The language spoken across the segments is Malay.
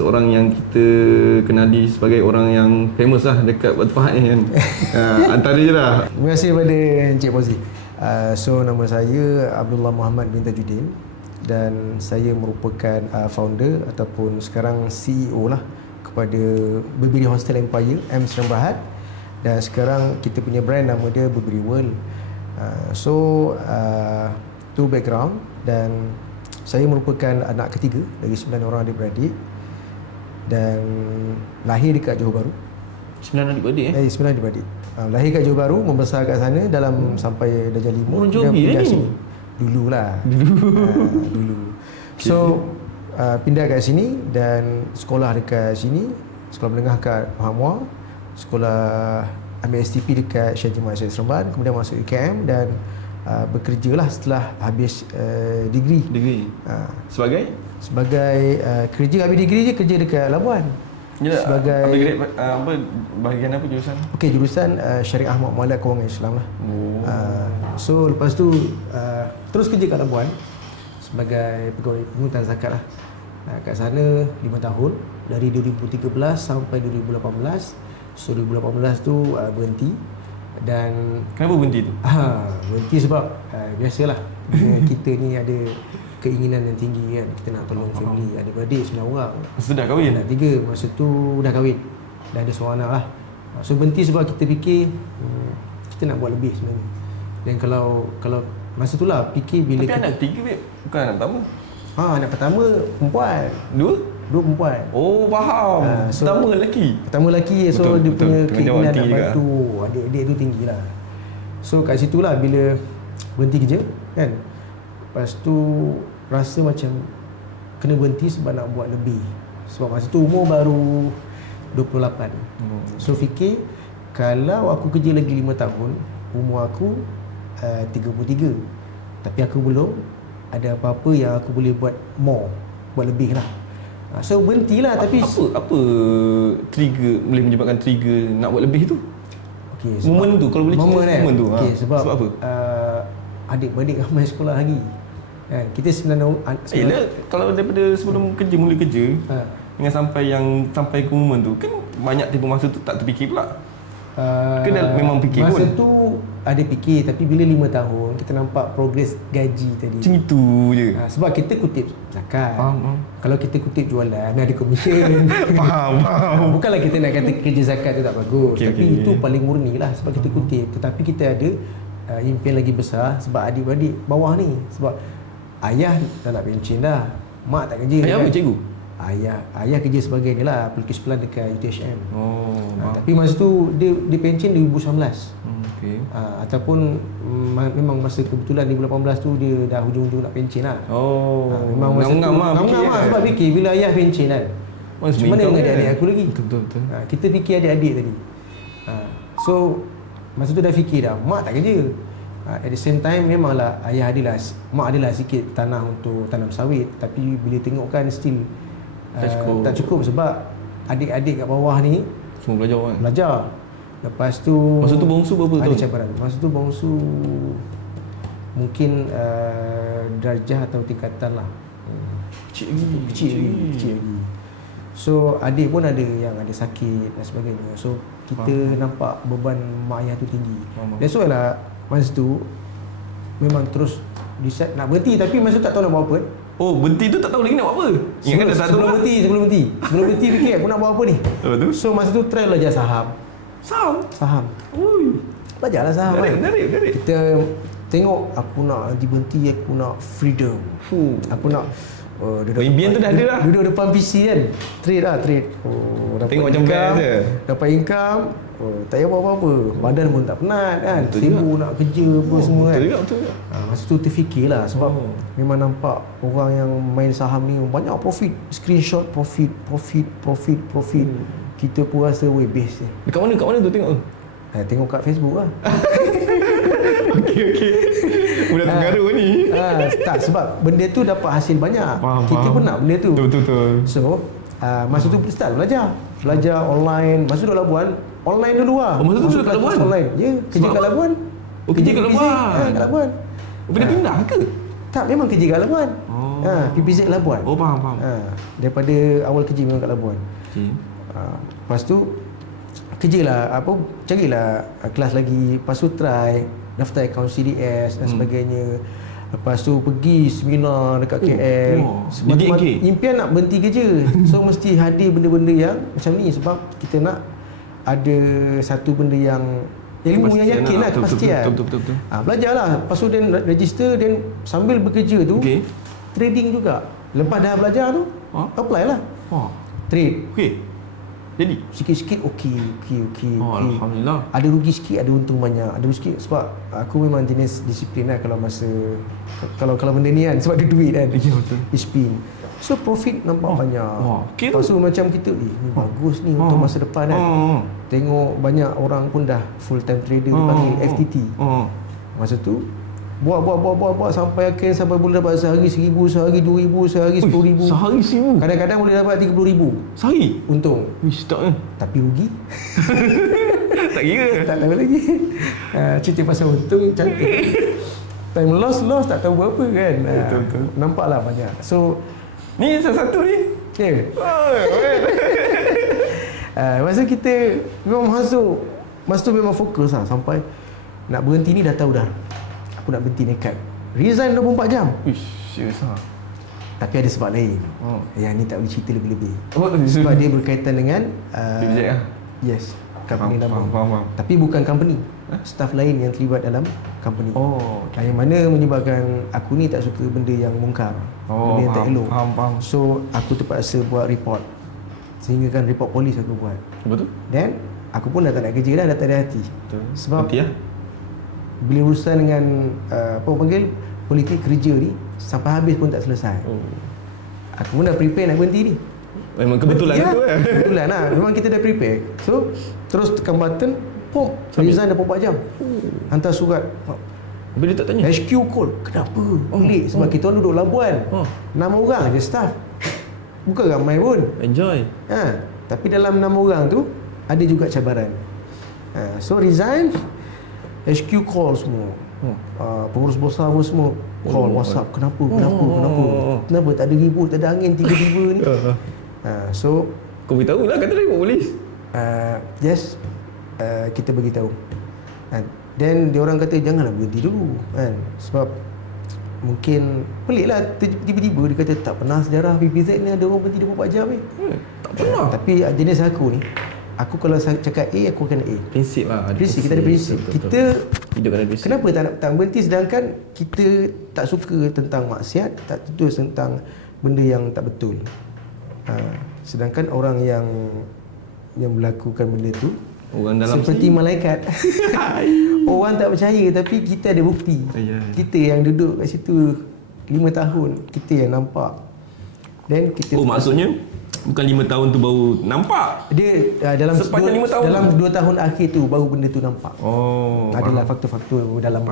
seorang yang kita kenali sebagai orang yang famous lah dekat Batu Pahat ni kan. Antara je lah. Terima kasih kepada Encik Fauzi. So nama saya Abdullah Muhammad bin Tajuddin dan saya merupakan founder ataupun sekarang CEO lah kepada Burberry Hostel Empire M Serang Berhad, dan sekarang kita punya brand nama dia Burberry World. Tu background, dan saya merupakan anak ketiga dari 9 orang adik-beradik dan lahir dekat Johor Bahru. 9 adik-beradik 9 adik-beradik. Lahir kat Johor Bahru, membesar kat sana dalam sampai darjah 5. Orang Johor pindah ni? sini. Dululah. Dulu. So pindah kat sini dan sekolah dekat sini, sekolah menengah kat Mahamua, sekolah ambil STP dekat Syed Jamal Syed Seremban, kemudian masuk UKM dan bekerja lah setelah habis degree. Sebagai kerja habis degree je kerja dekat Labuan. Yalah, sebagai apa bahagian apa jurusan? Okey, jurusan Syariah Muamalat Kewangan Islam lah. So lepas tu terus kerja kat Labuan sebagai pegawai penghutang zakat lah. Kat sana 5 tahun dari 2013 sampai 2018. So 2018 tu berhenti. Dan kenapa berhenti tu? Berhenti sebab biasalah kita ni ada keinginan yang tinggi kan, kita nak tolong family, adik-beradik 9 orang. Sudah kahwin? Dah 3, masa tu dah kahwin. Dah ada seorang anak lah. So berhenti sebab kita fikir kita nak buat lebih sebenarnya. Dan kalau masa tu lah fikir bila tapi kita anak 3 babe, bukan anak pertama? anak pertama perempuan. Dua perempuan. Oh faham. Pertama lelaki, so betul, dia punya keinginan nak juga bantu adik-adik tu tinggi lah. So kat situ lah bila berhenti kerja kan, lepas tu rasa macam kena berhenti sebab nak buat lebih. Sebab masa tu umur baru 28. So fikir kalau aku kerja lagi 5 tahun, umur aku 33, tapi aku belum ada apa-apa yang aku boleh buat buat lebih lah. So berhentilah. Tapi apa trigger boleh menyebabkan trigger nak buat lebih tu? Okey, momen tu kalau boleh cerita momen tu. Okey, sebab apa? Adik-beradik ramai sekolah lagi. Kan kita 9 kalau daripada sebelum mula kerja dengan sampai ke momen tu kan banyak tempoh masa tu tak terfikir pula. Memang fikir masa pun? tu ada fikir, tapi bila 5 tahun kita nampak progres gaji tadi. Macam itu je. Sebab kita kutip zakat. Faham. Kalau kita kutip jualan ada komisen. Faham. Bukanlah kita nak kata kerja zakat tu tak bagus, tapi itu paling murni lah sebab kita kutip. Tetapi kita ada impian lagi besar sebab adik-beradik bawah ni. Sebab ayah dah nak pencen dah, mak tak kerja. Ayah apa cikgu? Ayah kerja sebagai ni lah pelukis pelan dekat UTHM. Tapi masa tu dia pencen 2019. Ataupun memang masa kebetulan 2018 tu dia dah hujung-hujung nak pencen lah. Memang masa tu ngam-ngam lah sebab fikir bila ayah pencen kan, macam mana dengan adik-adik aku lagi? Betul. Kita fikir adik-adik tadi. So masa tu dah fikir dah, mak tak kerja. At the same time memanglah mak adalah sikit tanah untuk tanam sawit, tapi bila tengok kan still tak cukup sebab adik-adik kat bawah ni semua belajar. Lepas tu masa tu bongsu berapa tahun? Ada cabaran. Masa tu bongsu mungkin darjah atau tingkatan lah. Kecil lagi. So adik pun ada yang ada sakit dan sebagainya. So kita nampak beban mak ayah tu tinggi. That's why lah masa tu memang terus decide nak berhenti, tapi masa tu tak tahu nak buat apa. Berhenti tu tak tahu lagi nak buat apa. Sebelum berhenti fikir aku nak buat apa ni. So masa tu try belajar saham. Belajarlah saham. Menarik. Kita tengok aku nak berhenti, aku nak freedom. Aku nak impian tu dah ada lah. Duduk depan PC kan, trade. Tengok macam best je. Dapat income, tak payah buat apa-apa. Badan pun tak penat kan. Sibuk nak kerja apa semua kan. Betul juga. Masa tu terfikirlah sebab memang nampak orang yang main saham ni banyak profit. Screenshot profit. Kita pun rasa best je. Dekat mana tu tengok tu? Tengok kat Facebook lah. Okey. Budak tergaru ni. Tak, sebab benda tu dapat hasil banyak. Kita pun nak benda tu. Betul. So masa tu start belajar online. Masa tu Labuan online dulu lah. Masa tu kat Labuan? Online. Ya, kerja kat Labuan. Kerja kat Labuan. Kat Labuan. Pindah ke? Tak, memang kerja kat Labuan. PPZ Labuan. Oh, faham. Daripada awal kerja memang kat Labuan. Okey. Lepas tu kerjalah carilah kelas lagi, lepas tu try daftar akaun CDS dan sebagainya. Lepas tu pergi seminar dekat KL. Sebab impian nak berhenti kerja. So mesti hadir benda-benda yang macam ni sebab kita nak ada satu benda yang ilmu yang yakin lah, kepastian. Betul. Belajarlah. Lepas tu dan register dan sambil bekerja tu trading juga. Lepas dah belajar tu apply lah. Trade. Okey. Jadi sikit-sikit okey. Alhamdulillah. Ada rugi sikit, ada untung banyak. Ada rugi sikit sebab aku memang jenis disiplin lah kalau benda ni kan, sebab ada duit kan. Ya, betul. Spin. So profit nampak banyak. Okay. Lepas tu macam kita ni bagus ni untuk masa depan kan. Tengok banyak orang pun dah full time trader dipanggil FTT. Masa tu buat sampai akhir, sampai boleh dapat sehari 1,000, sehari 2,000, sehari 10,000. Sehari 1,000. Kadang-kadang boleh dapat 30,000 sehari untung. Tak kan? Tapi rugi. Tak kira. Tak tahu lagi. Cerita pasal untung cantik. Time loss tak tahu berapa kan. Betul. Nampaklah banyak. So ni salah satu ni. Masa kita memang masuk, masa tu memang fokus lah. Sampai nak berhenti ni dah tahu dah aku nak berhenti nekat. Resign 24 jam. Serius lah. Tapi ada sebab lain. Yang ni tak boleh cerita lebih-lebih. Sebab dia berkaitan dengan PPZ lah? Yes, company nama. Faham. Tapi bukan company. Staff lain yang terlibat dalam company. Yang mana menyebabkan aku ni tak suka benda yang mungkar. Benda yang tak elok. Faham. So aku terpaksa buat report. Sehingga kan report polis aku buat. Betul. Dan aku pun dah tak nak kerja dah tak ada hati. Betul. Sebab nanti bila urusan dengan apa panggil politik kerja ni sampai habis pun tak selesai. Aku pun dah prepare nak berhenti ni. Memang kebetulan tu kan. Kebetulan lah. Memang kita dah prepare. So terus tekan button, resign dah 24 jam. Hantar surat. Bila tak tanya HQ call. Kenapa? Pelik sebab kita orang duduk Labuan. 6 orang je staff. Bukan ramai pun. Enjoy. Tapi dalam 6 orang tu ada juga cabaran. So resign, HQ call semua. Pengurus besar pun semua call WhatsApp. Kenapa? Kenapa tak ada ribut, tak ada angin tiba-tiba ni? So kau beritahu lah kata report polis. Yes, kita beritahu. Dan dia orang kata janganlah berhenti dulu kan. Sebab mungkin pelik lah tiba-tiba dia kata tak pernah sejarah PPZ ni ada orang berhenti 24 jam ni. Tak pernah. Tapi jenis aku ni, aku kalau cakap A, aku akan A. Prinsip lah. Prinsip, kita ada prinsip. Kita hidup ada prinsip. Kenapa tak berhenti sedangkan kita tak suka tentang maksiat, tak tutus tentang benda yang tak betul. Sedangkan orang yang melakukan benda tu orang dalam seperti malaikat. Orang tak percaya tapi kita ada bukti. Kita yang duduk kat situ 5 tahun, kita yang nampak. Dan kita maksudnya bukan 5 tahun tu baru nampak. Dia dalam sepanjang 5 tahun. Dalam 2 tahun akhir tu baru benda tu nampak. Adalah faham. faktor-faktor dalam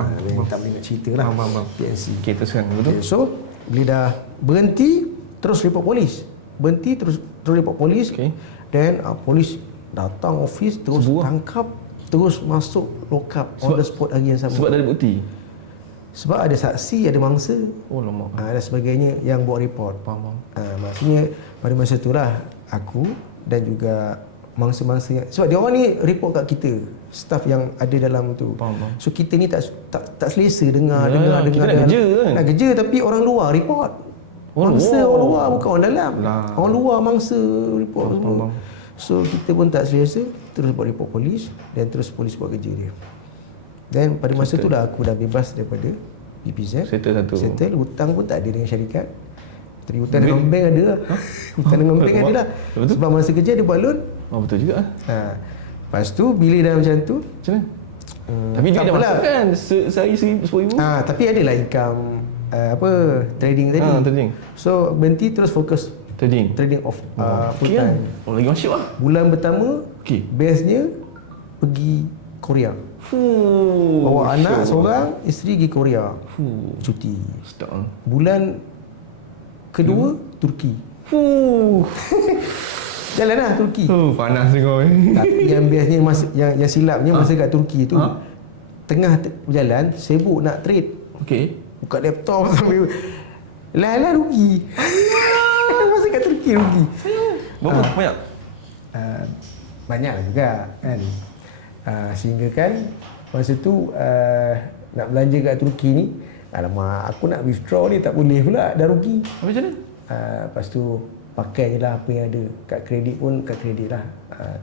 tak boleh nak cerita lah. Faham. PNC. Okey, teruskan. Betul. So, bila dah berhenti terus report polis. Berhenti terus report polis. Dan polis datang office terus tangkap, terus masuk lock up on the spot hari yang sama. Sebab ada bukti. Sebab ada saksi, ada mangsa. Lama. Dan sebagainya yang buat report. Faham. Maksudnya pada masa itulah aku dan juga mangsa-mangsa sebab dia orang ni report kat kita, staff yang ada dalam tu. Faham. So kita ni tak selesa dengar. Kita nak kerja kan. Nak kerja tapi orang luar report. Mangsa orang luar bukan orang dalam. Orang luar mangsa report semua. So kita pun tak selesa, terus buat report polis dan terus polis buat kerja dia. Dan pada masa tu dah aku dah bebas daripada PPZ. Settle, hutang pun tak ada dengan syarikat. Tapi hutang dengan bank ada lah. Hutang dengan bank ada lah. Sebab masa kerja dia buat loan. Betul juga. Lepas tu bila dah macam tu, macam mana? Tapi dia dah masuk kan sehari 10,000. Tapi adalah income trading tadi. Trading. So berhenti terus fokus trading off full time. Lagi masuk lah. Bulan pertama bestnya pergi Korea. Bawa anak seorang, isteri pergi Korea. Cuti. Bulan kedua Turki. Jalanlah Turki. Panas kau. Tapi yang bestnya yang silapnya masa kat Turki tu tengah berjalan sibuk nak trade. Okey. Buka laptop sambil Lah rugi. Masa kat Turki rugi. Berapa banyak? Banyaklah juga kan. Sehingga kan masa tu nak belanja kat Turki ni, alamak aku nak withdraw ni tak boleh pula, dah rugi. Macam mana? Lepas tu pakai je lah apa yang ada. Kat kredit pun kat kredit lah.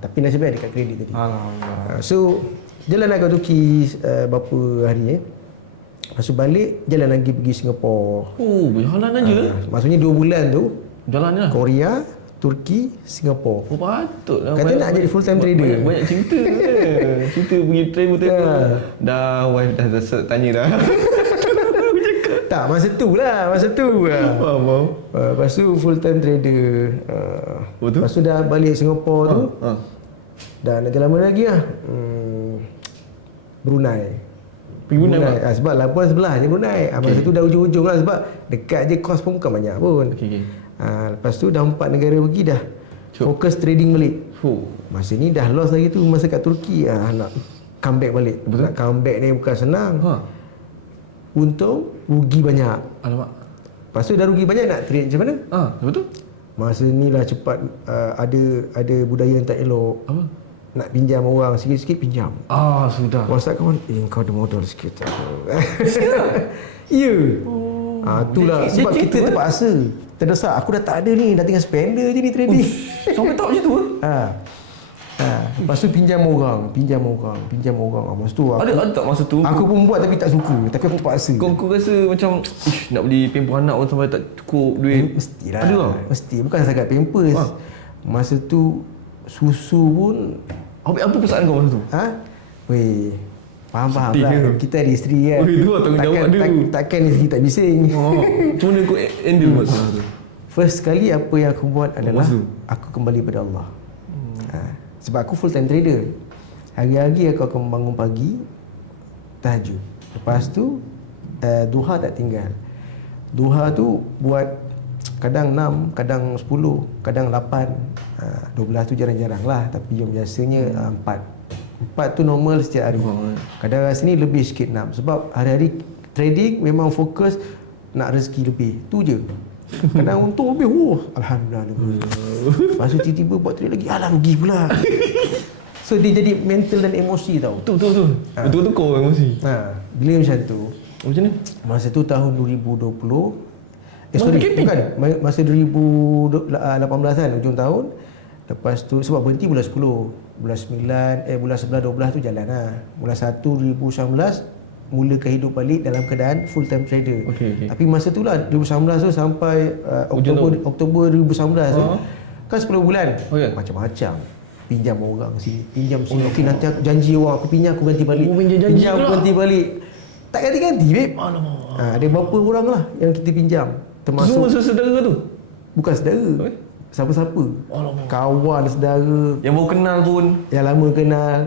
Tapi nasib baik ada kat kredit tadi. Alhamdulillah. So jalan lah kat Turki berapa hari Lepas tu balik jalan lagi pergi Singapura. Oh, berjalan aja. Maksudnya 2 bulan tu Jalan je lah. Korea, Turki, Singapura. Oh, patutlah. Kata nak jadi full time trader. Banyak cerita ke? Cerita pergi travel. Dah wife dah tanya dah. Tak, masa tu. Faham. Lepas tu full time trader. Lepas tu dah balik Singapura tu. Dah nak jalan mana lagi lah. Brunei. Pergi Brunei. Sebab Labuan sebelah je Brunei. Masa tu dah ujung-ujung lah sebab dekat je, kos pun bukan banyak pun. Lepas tu dah 4 negara pergi dah. Fokus trading balik. Masa ni dah lost lagi tu. Masa kat Turki nak comeback balik. Betul? Nak comeback ni bukan senang. Untung rugi banyak. Alamak. Lepas tu dah rugi banyak nak trade macam mana? Betul? Masa ni lah cepat ada budaya yang tak elok. Apa? Nak pinjam orang sikit-sikit pinjam. Sudah. WhatsApp kawan, kau ada modal sikit tak? Ya. Itulah sebab kita terpaksa. Terdesak, aku dah tak ada ni, dah tinggal spender je ni trading. Sampai tak macam tu ke? Lepas tu pinjam orang. Masa tu aku, Ada tak masa tu? aku pun buat tapi tak suka. Tapi aku paksa. Kau rasa macam nak beli pamper anak pun sampai tak cukup duit. Mestilah. Ada lah. Mesti. Bukan setakat pampers. Masa tu susu pun. Apa perasaan kau masa tu? Weh, faham Sedih lah. ke? Kita ada isteri kan. Itu lah tanggungjawab dia. Takkan isteri tak bising. Macam mana kau handle masa tu? First kali apa yang aku buat adalah aku kembali pada Allah. Sebab aku full time trader. Hari-hari aku akan bangun pagi, tahajud. Lepas tu duha tak tinggal. Duha tu buat kadang 6, kadang 10, kadang 8. 12 tu jarang-jarang lah. Tapi yang biasanya 4 tu normal setiap hari. Kadang rasa ni lebih sikit 6. Sebab hari-hari trading memang fokus nak rezeki lebih. Tu je. Kadang untung lebih. Alhamdulillah. Lepas tu tiba-tiba buat trade lagi. Alah rugi pula. So dia jadi mental dan emosi tau. Betul. Betul-betul kau emosi. Bila macam tu. Macam ni? Masa tu tahun 2020. Bukan. Masa 2018 kan, ujung tahun. Lepas tu sebab berhenti bulan 10, bulan 9, bulan 11, 12 tu jalan lah. Bulan 1 2019 mulakan hidup balik dalam keadaan full time trader. Tapi masa tu lah 2019 tu sampai Oktober 2019 tu kan 10 bulan. Macam-macam. Pinjam orang sini, pinjam sini. Okey, nanti aku janji orang aku pinjam, aku ganti balik. Pinjam aku ganti balik. Tak ganti-ganti, babe. Ada berapa orang lah yang kita pinjam. Termasuk semua saudara tu? Bukan saudara. Siapa-siapa. Kawan, saudara. Yang baru kenal pun. Yang lama kenal.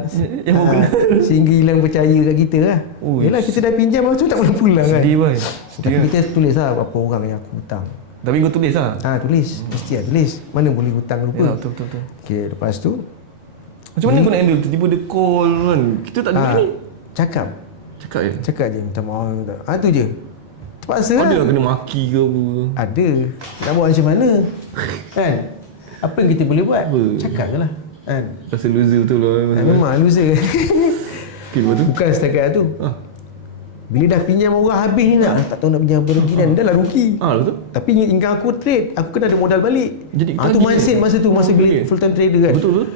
Yang baru kenal. Sehingga hilang percaya kat kita lah. Yelah, kita dah pinjam, lepas tu tak boleh pulang kan. Sedih boy. Tapi kita tulis lah berapa orang yang aku hutang. Tapi kau tulis lah? Tulis. Mesti lah tulis. Mana boleh hutang lupa. Ya, betul. Okay, lepas tu. Macam mana kau nak handle? Tiba-tiba dia call kan. Kita tak ada ni. Cakap je. Cakap je. Minta maaf. Tu je. Terpaksa lah. Ada lah kena maki ke apa? Ada. Nak buat macam mana? Kan? Apa yang kita boleh buat? Cakap je lah. Kan? Rasa loser betul lah. Memang loser. Okay, betul. Bukan setakat tu. Bila dah pinjam orang habis ni tak tahu nak pinjam berapa rugi kan. Dah lah rugi. Betul. Tapi hingga aku trade, aku kena ada modal balik. Jadi tu mindset masa tu, masa bila full time trader kan. Betul.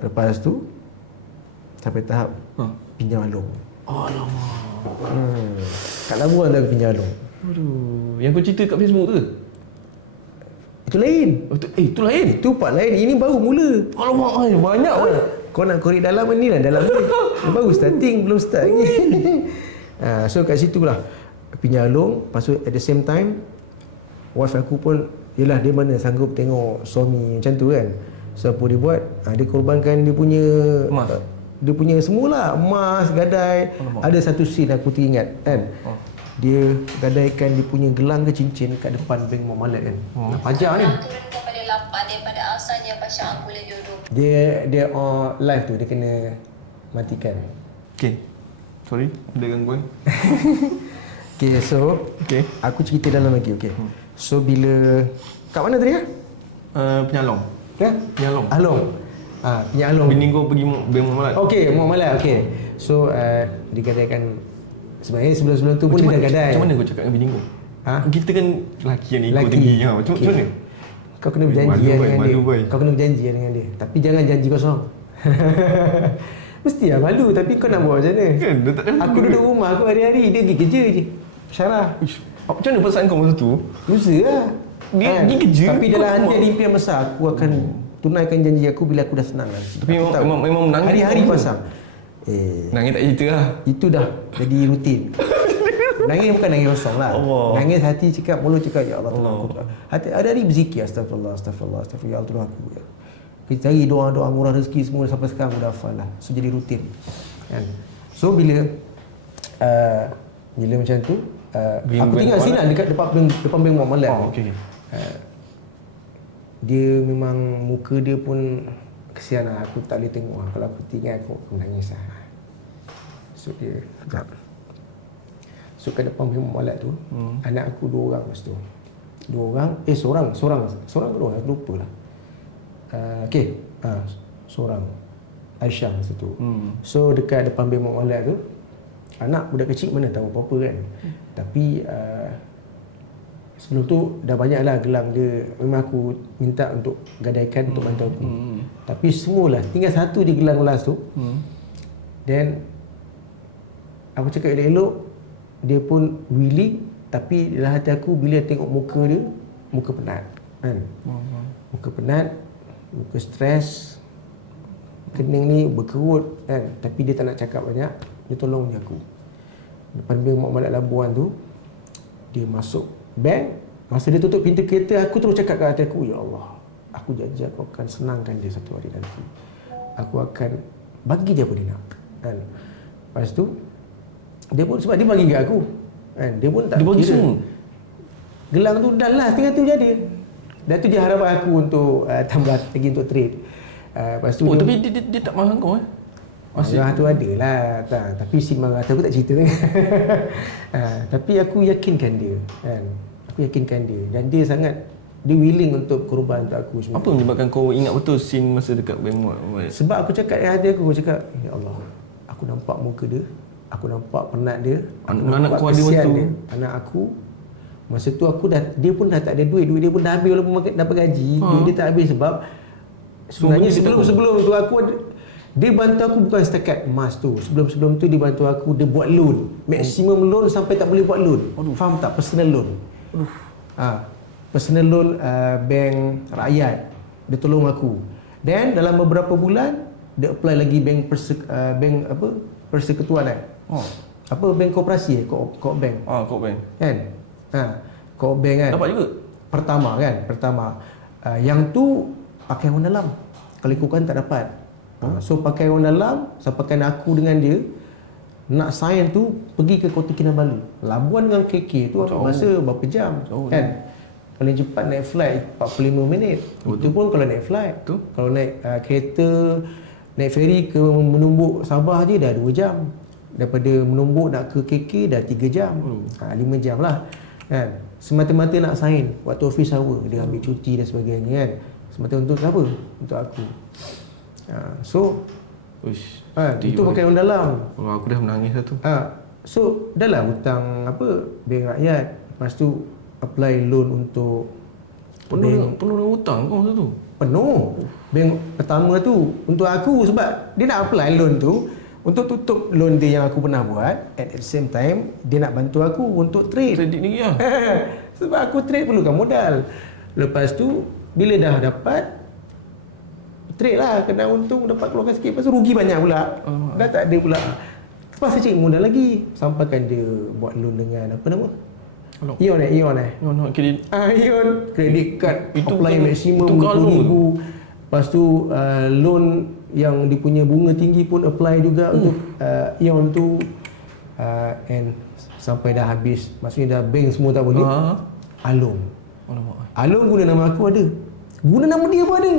Lepas tu sampai tahap pinjam along. Alamak. Kat Labuan dah pinjam along. Aduh, yang kau cerita kat Facebook tu ke? Itu lain. Itu lain. Itu part lain. Ini baru mula. Alamak, banyak pun. Kau nak korek dalam ni lah, dalam ni. Baru starting, belum start lagi. So kat situ lah pinjam along. Lepas tu at the same time wife aku pun, yelah dia mana sanggup tengok suami macam tu kan. So apa dia buat? Dia korbankan dia punya emas. Dia punya semualah, emas, gadai. Ada satu scene aku teringat kan. Dia gadaikan dia punya gelang ke cincin kat depan bank Muamalat kan. Pajak ni. Turunkan pada 8 daripada asalnya pasal aku boleh jodoh. Dia live tu dia kena matikan. Okay. Sorry, ada gangguan. Okay, so aku cerita dalam lagi. Okay. So bila kat mana tadi ya? Penyalong. Ya? Penyalong. Along. Penyalong. Bini kau pergi Bank Muamalat. Okey, Muamalat. Okey. So digadaikan sebenarnya sebelum-sebelum tu pun dia dah gadai. Macam mana kau cakap dengan bini kau? Kita kan lelaki yang ego Lelaki. tinggi. Macam mana? Kau kena berjanji dengan dia. Boy. Kau kena berjanji dengan dia. Tapi jangan janji kosong. Mesti lah malu. Tapi kau nak buat macam mana? Kan, dia tak ada Aku malu. duduk rumah aku hari-hari. Dia pergi kerja je. Syarah. Macam mana perasaan kau masa tu? Lusa lah. Dia pergi kerja. Tapi kau dalam hati buat- ada impian besar. Aku akan tunaikan janji aku bila aku dah senang lah. Tapi memang menangis. Hari-hari pasang. Nangis tak cerita lah. Itu dah jadi rutin. Nangis bukan nangis kosong lah. Allah. Nangis hati cakap, mulut cakap, ya Allah, Allah. tolong aku. Hati ada hari berzikir, astagfirullah, astagfirullah, astagfirullah, ya Allah, tolong aku. Ya. Kita cari doa-doa murah rezeki semua sampai sekarang aku dah hafal lah. So jadi rutin. Kan? So bila macam tu, aku tinggal sini lah dekat depan bank Muamalat. Okey. Dia memang muka dia pun kesian lah. Aku tak boleh tengok lah. Kalau aku tinggal aku menangis lah. So dia sekejap. So kat depan bank Muamalat tu, anak aku 2 orang masa tu. 2 orang, seorang ke 2 orang, aku lupa lah. Seorang Aisyah masa tu. So dekat depan bank Muamalat tu, anak budak kecil mana tahu apa-apa kan. Tapi sebelum tu dah banyak lah gelang dia. Memang aku minta untuk gadaikan untuk bantu aku. Tapi semualah, tinggal satu je gelang last tu. Then aku cakap elok-elok, dia pun willing. Tapi dalam hati aku bila tengok muka dia, muka penat kan. Muka penat, muka stres, kening ni berkerut kan. Tapi dia tak nak cakap banyak. Dia tolong je aku. Depan bank Muamalat Labuan tu, dia masuk bank. Masa dia tutup pintu kereta, aku terus cakap kat hati aku, ya Allah, aku janji aku akan senangkan dia satu hari nanti. Aku akan bagi dia apa dia nak kan. Lepas tu dia pun, sebab dia bagi kat aku kan, dia pun tak Dia bagi kira semua? gelang tu dah last, tinggal tu jadi. Dan tu je harapan aku untuk tambah lagi untuk trade. Lepas tu Tapi dia tak marah kau marah tu ada lah. Tapi si marah tu aku tak cerita kan. Tapi aku yakinkan dia kan. Aku yakinkan dia. Dan dia sangat, dia willing untuk korban untuk aku semua. Apa menyebabkan kau ingat betul scene masa dekat Bank Muamalat? Sebab aku cakap dalam hati aku cakap, ya Allah, aku nampak muka dia, aku nampak penat dia, aku Anak nampak kau ada kesian waktu. dia. Anak aku masa tu aku dah, dia pun dah tak ada duit dia pun dah habis walaupun dapat gaji. Duit dia tak habis sebab sebenarnya sebelum tu aku ada, dia bantu aku bukan setakat emas tu. Sebelum tu dia bantu aku, dia buat loan. Maximum loan sampai tak boleh buat loan. Faham tak? Personal loan. Personal loan bank rakyat. Dia tolong aku. Dan dalam beberapa bulan dia apply lagi bank persekutuan apa bank koperasi Coop Bank. Coop Bank. Kan? Coop Bank kan. Dapat juga. Pertama. Yang tu pakai orang dalam. Kalau ikutkan tak dapat. So pakai orang dalam, sampaikan aku dengan dia nak sign tu pergi ke Kota Kinabalu. Labuan dengan KK tu aku rasa berapa jam kan. Paling cepat naik flight 45 minit. Itu pun kalau naik flight. Kalau naik kereta, naik ferry ke Menumbuk Sabah je dah 2 jam. Daripada Menumbuk nak ke KK dah 3 jam. 5 jam lah kan. Semata-mata nak sign waktu office hour, dia ambil cuti dan sebagainya kan. Semata untuk apa? Untuk aku. So itu pakai orang dalam. Aku dah menangis lah tu. So dah lah hutang bank rakyat. Lepas tu apply loan untuk Penuh dengan hutang kau masa tu? Penuh. Bank pertama tu untuk aku sebab dia nak apply loan tu untuk tutup loan dia yang aku pernah buat. At the same time dia nak bantu aku untuk trade. Kredit ni lah. Sebab aku trade perlukan modal. Lepas tu bila dah dapat trade lah, kena untung dapat keluarkan sikit. Lepas tu rugi banyak pula. Dah tak ada pula. Lepas saya cari modal lagi. Sampaikan dia buat loan dengan apa nama? Ion kredit. Ion credit card itu apply maximum RM20,000. Lepas tu loan yang dia punya bunga tinggi pun apply juga untuk Ion tu. And sampai dah habis, maksudnya dah bank semua tak boleh. Along guna nama aku ada, guna nama dia pun ada.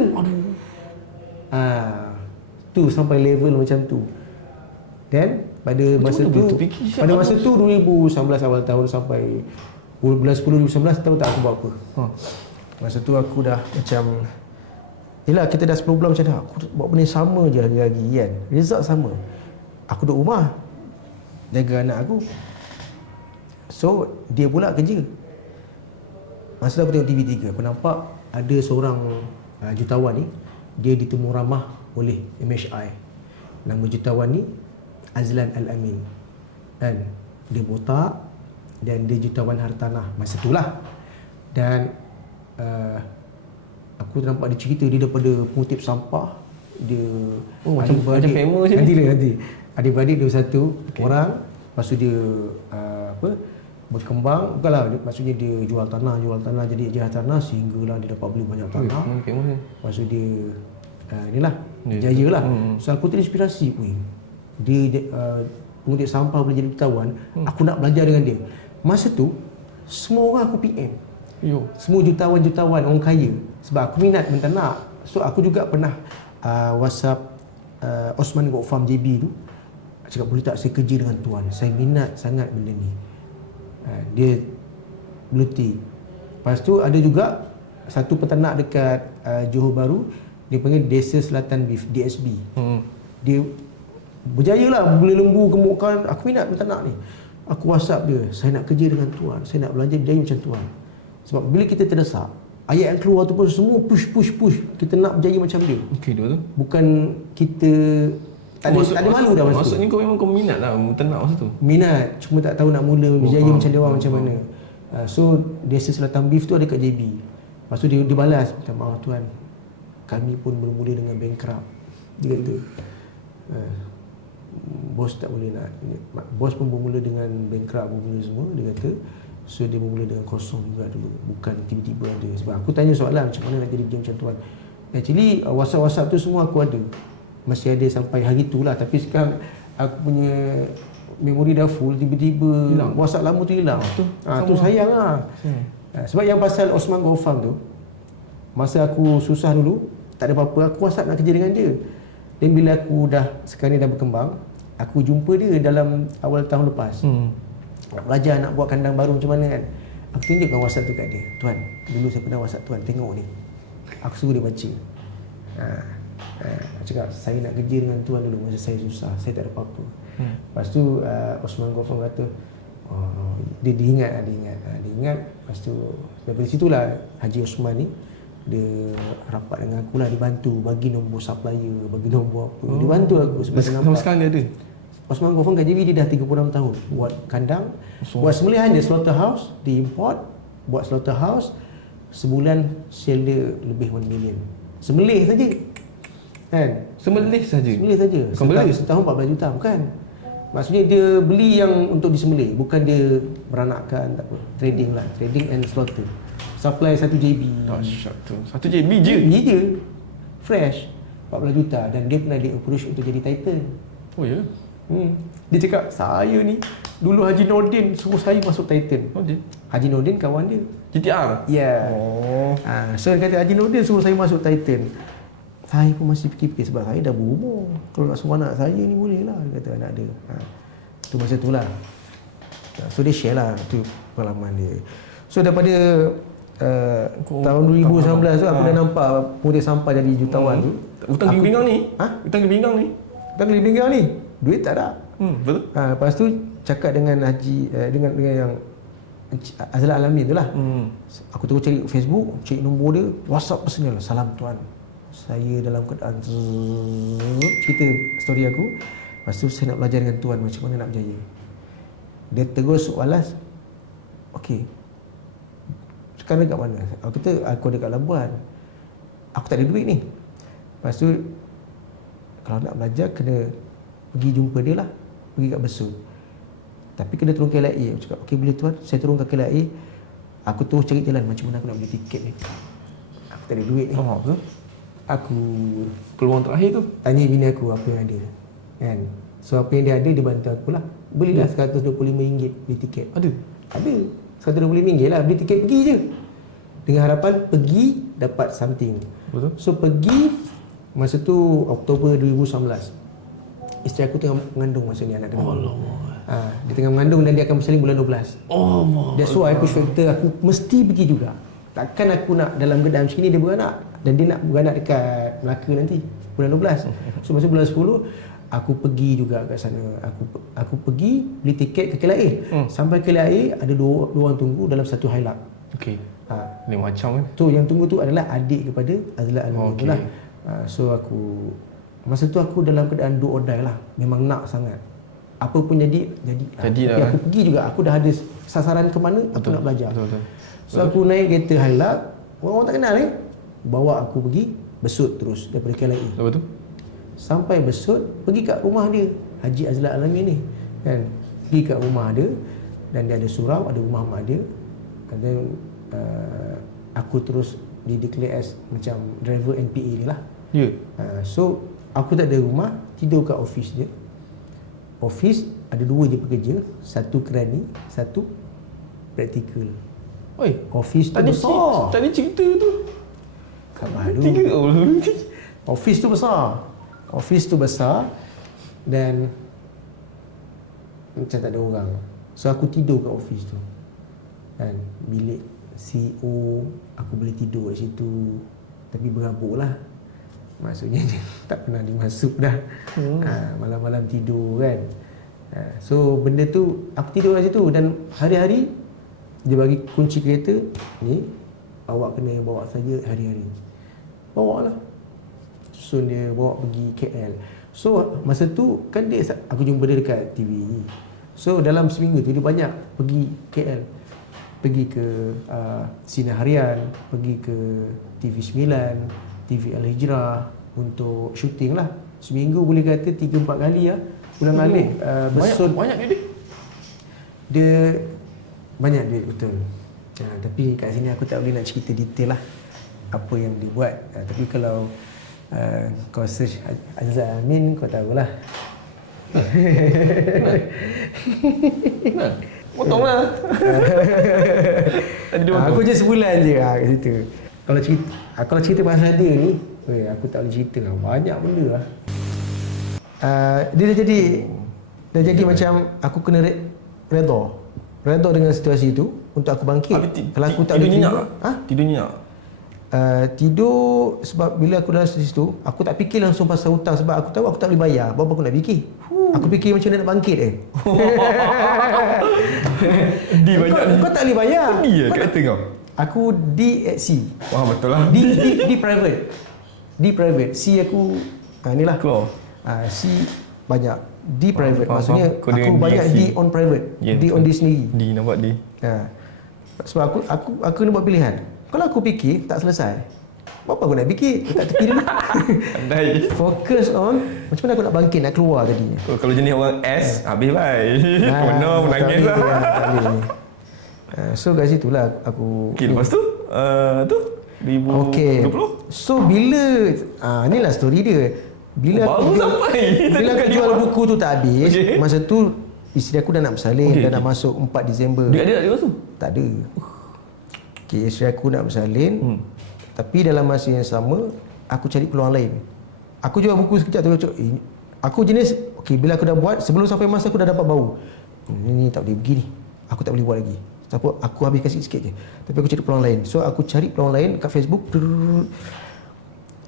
Tu sampai level macam tu. Dan pada masa tu, pada masa tu 2019 awal tahun sampai bulan 10 2019 tahu tak aku buat apa. Masa tu aku dah macam, yelah kita dah 10 bulan macam dah aku buat benda sama je lagi kan. Result sama. Aku duduk rumah jaga anak aku. So dia pula kerja. Masa aku tengok TV3, aku nampak ada seorang jutawan ni, dia ditemu ramah oleh MHI. Nama jutawan ni Azlan Al-Amin. Kan? Dia botak dan dia jutawan hartanah masa tu lah. Dan aku nampak dia cerita dia daripada pengutip sampah, dia macam famous je. Nanti adik-beradik dia satu orang, lepas tu dia berkembang, bukanlah maksudnya dia jual tanah jadi ejen tanah sehinggalah dia dapat beli banyak tanah. Lepas tu dia inilah jaya lah. So aku terinspirasi pun. Dia pengutip sampah boleh jadi jutawan. Aku nak belajar dengan dia. Masa tu semua orang aku PM. Semua jutawan-jutawan orang kaya, sebab aku minat menternak. So aku juga pernah WhatsApp Osman Goat Farm JB tu, cakap boleh tak saya kerja dengan tuan, saya minat sangat benda ni. Dia berhenti. Lepas tu ada juga satu peternak dekat Johor Bahru, dia panggil Desa Selatan Beef, DSB. Dia berjaya lah, boleh lembu gemukan. Aku minat peternak ni. Aku WhatsApp dia, saya nak kerja dengan tuan, saya nak belajar berjaya macam tuan. Sebab bila kita terdesak, ayat yang keluar tu pun semua push. Kita nak berjaya macam dia. Okey, tu. Bukan kita tak ada malu dah masa tu. Maksudnya kau minat lah ternak masa tu. Minat, cuma tak tahu nak mula berjaya macam dia orang macam mana. So Desa Selatan Beef tu ada kat JB. Lepas tu dia balas, minta maaf tuan, kami pun bermula dengan bankrupt. Dia kata bos tak boleh nak, bos pun bermula dengan bankrupt, bermula semua. Dia kata so dia bermula dengan kosong juga dulu, bukan tiba-tiba ada. Sebab aku tanya soalan macam mana nak jadi macam tuan. Actually WhatsApp tu semua aku ada, masih ada sampai hari tu lah. Tapi sekarang aku punya memori dah full, tiba-tiba hilang. WhatsApp lama tu hilang. Tu sayang lah. Sebab yang pasal Osman Goat Farm tu, masa aku susah dulu, tak ada apa-apa, aku WhatsApp nak kerja dengan dia. Dan bila aku dah sekarang ni dah berkembang, aku jumpa dia dalam awal tahun lepas. Nak belajar nak buat kandang baru macam mana kan. Aku tunjukkan WhatsApp tu kat dia. Tuan, dulu saya pernah WhatsApp tuan, tengok ni. Aku suruh dia baca. Aku cakap, saya nak kerja dengan tuan dulu masa saya susah, saya tak ada apa-apa. Lepas tu Osman Goat Farm kata, dia ingat. Lepas tu daripada situlah Haji Osman ni, dia rapat dengan aku lah, dia bantu bagi nombor supplier, bagi nombor apa. Dia bantu aku sebab dia nampak. Sekarang dia ada. Osman Goat Farm kat JB dia dah 36 tahun buat kandang, buat sembelihan dia, slaughterhouse, dia import, buat slaughterhouse, sebulan sale dia lebih 1 million. Sembelih saja. Kan? Sembelih saja. Setahun 14 juta bukan. Maksudnya dia beli yang untuk disembelih, bukan dia beranakkan, tak apa. Trading lah, trading and slaughter. Supply 1 JB. Dahsyat tu. 1 JB je. Fresh. 14 juta dan dia pernah di-approach untuk jadi Titan. Oh ya. Dia cakap, saya ni dulu Haji Nordin suruh saya masuk Titan. Haji Nordin kawan dia. GTR? Ya. Yeah. So dia kata Haji Nordin suruh saya masuk Titan. Saya pun masih fikir-fikir sebab saya dah berumur. Kalau nak suruh anak saya ni boleh lah, dia kata anak dia. Tu masa tu lah. So dia share lah tu pengalaman dia. So daripada tahun 2019 tu aku dah nampak pengutip sampah jadi jutawan tu. Hutang Gili Pinggang ni? Hutang Gili Pinggang ni? Hutang Gili Pinggang ni? Duit tak ada. Betul. Lepas tu cakap dengan Haji dengan yang Azlan Al-Amin tu lah. Aku terus cari Facebook, cari nombor dia, WhatsApp personal. Salam tuan, saya dalam keadaan cerita story aku. Lepas tu saya nak belajar dengan tuan macam mana nak berjaya. Dia terus balas, okey, sekarang dekat mana? Aku kata aku ada kat Labuan, aku tak ada duit ni. Lepas tu kalau nak belajar kena pergi jumpa dia lah, pergi kat Besut. Tapi kena turun ke LIA. Aku cakap, okey boleh tuan, saya turun ke LIA. Aku terus cari jalan macam mana aku nak beli tiket ni. Aku tak ada duit ni. Betul. Aku peluang terakhir tu tanya bini aku apa yang ada. Kan? So apa yang dia ada, dia bantu aku lah. Belilah RM125 beli tiket. Ada? Ada. RM125 lah beli tiket pergi je. Dengan harapan pergi dapat something. Betul. So pergi masa tu Oktober 2019. isteri aku tengah mengandung masa ni anak kedua. Dia tengah mengandung dan dia akan bersalin bulan 12. That's why push factor aku mesti pergi juga. Takkan aku nak dalam keadaan macam ni dia beranak, dan dia nak beranak dekat Melaka nanti bulan 12. So masa bulan 10 aku pergi juga kat sana. Aku pergi beli tiket ke KLIA. Sampai KLIA ada dua orang tunggu dalam satu Hilux. Okey. Ni macam kan. Tu yang tunggu tu adalah adik kepada Azlan Alamin lah. So aku masa tu aku dalam keadaan do or die lah. Memang nak sangat. Apa pun jadi lah. Tapi aku pergi juga, aku dah ada sasaran ke mana aku nak belajar. Betul. So aku naik kereta Hilux, orang tak kenal bawa aku pergi Besut terus daripada KLIA. Lepas tu Sampai Besut, pergi kat rumah dia, Haji Azlan Alamin ni kan. Pergi kat rumah dia dan dia ada surau, ada rumah mak dia. And then aku terus di-declare as macam driver NPA dia lah. So aku tak ada rumah, tidur kat office dia. Office ada 2 je pekerja, satu kerani, satu praktikal. oi, Office tu besar. Tadi cerita tu Khabar tu. 3 Office tu besar. Office tu besar dan macam tak ada orang. So aku tidur kat office tu. Kan, bilik CEO aku boleh tidur kat situ. Tapi berabuk lah. Maksudnya tak pernah dimasuk dah. Malam-malam tidur kan. So benda tu aku tidur kat situ dan hari-hari dia bagi kunci kereta ni, awak kena bawa saja hari-hari. Bawa lah. So dia bawa pergi KL. So masa tu kan aku jumpa dia dekat TV. So dalam seminggu tu dia banyak pergi KL. Pergi ke Sinar Harian, pergi ke TV9, TV Al-Hijrah untuk syuting lah. Seminggu boleh kata 3-4 kali lah. Ulang-alik. banyak dia. Dia banyak duit betul. Tapi kat sini aku tak boleh nak cerita detail lah apa yang dia buat. Tapi kalau kau search Azlan Alamin, kau tahulah. Potonglah. Aku je sebulan je kat situ. Kalau cerita pasal dia ni, aku tak boleh cerita lah. Banyak benda lah. Dia dah jadi macam aku kena redha dengan situasi tu untuk aku bangkit. Kalau aku tak boleh nyenyak. tidur nyenyak. Tidur sebab bila aku dah situ, aku tak fikir langsung pasal hutang sebab aku tahu aku tak boleh bayar. Apa aku nak fikir? Aku fikir macam mana nak bangkit Di banyak ni. Kau tak boleh bayar. Dia kata kau. Aku D at C. Wah, betul lah. D private. D private. C aku inilah. Keluar. C banyak. D private. Maksudnya Kau aku banyak D on private. D on D sendiri. D nampak D. Sebab aku kena buat pilihan. Kalau aku fikir tak selesai, apa aku nak fikir? Dekat tepi dulu. Fokus on macam mana aku nak bangkit, nak keluar tadi. Kalau jenis orang S, habis bye. Penuh menangis lah. So kat situ lah aku. Okay, lepas tu 2020. So bila inilah story dia. Bila aku jual buku tu tak habis, masa tu isteri aku dah nak bersalin, dah nak masuk 4 Disember. Dia ada tak tu? Tak ada. Isteri aku nak bersalin. Tapi dalam masa yang sama aku cari peluang lain. Aku jual buku sekejap tu aku jenis bila aku dah buat, sebelum sampai masa aku dah dapat bau. Ini tak boleh begini. Aku tak boleh buat lagi. Aku habiskan sikit je. Tapi aku cari peluang lain. So aku cari peluang lain kat Facebook.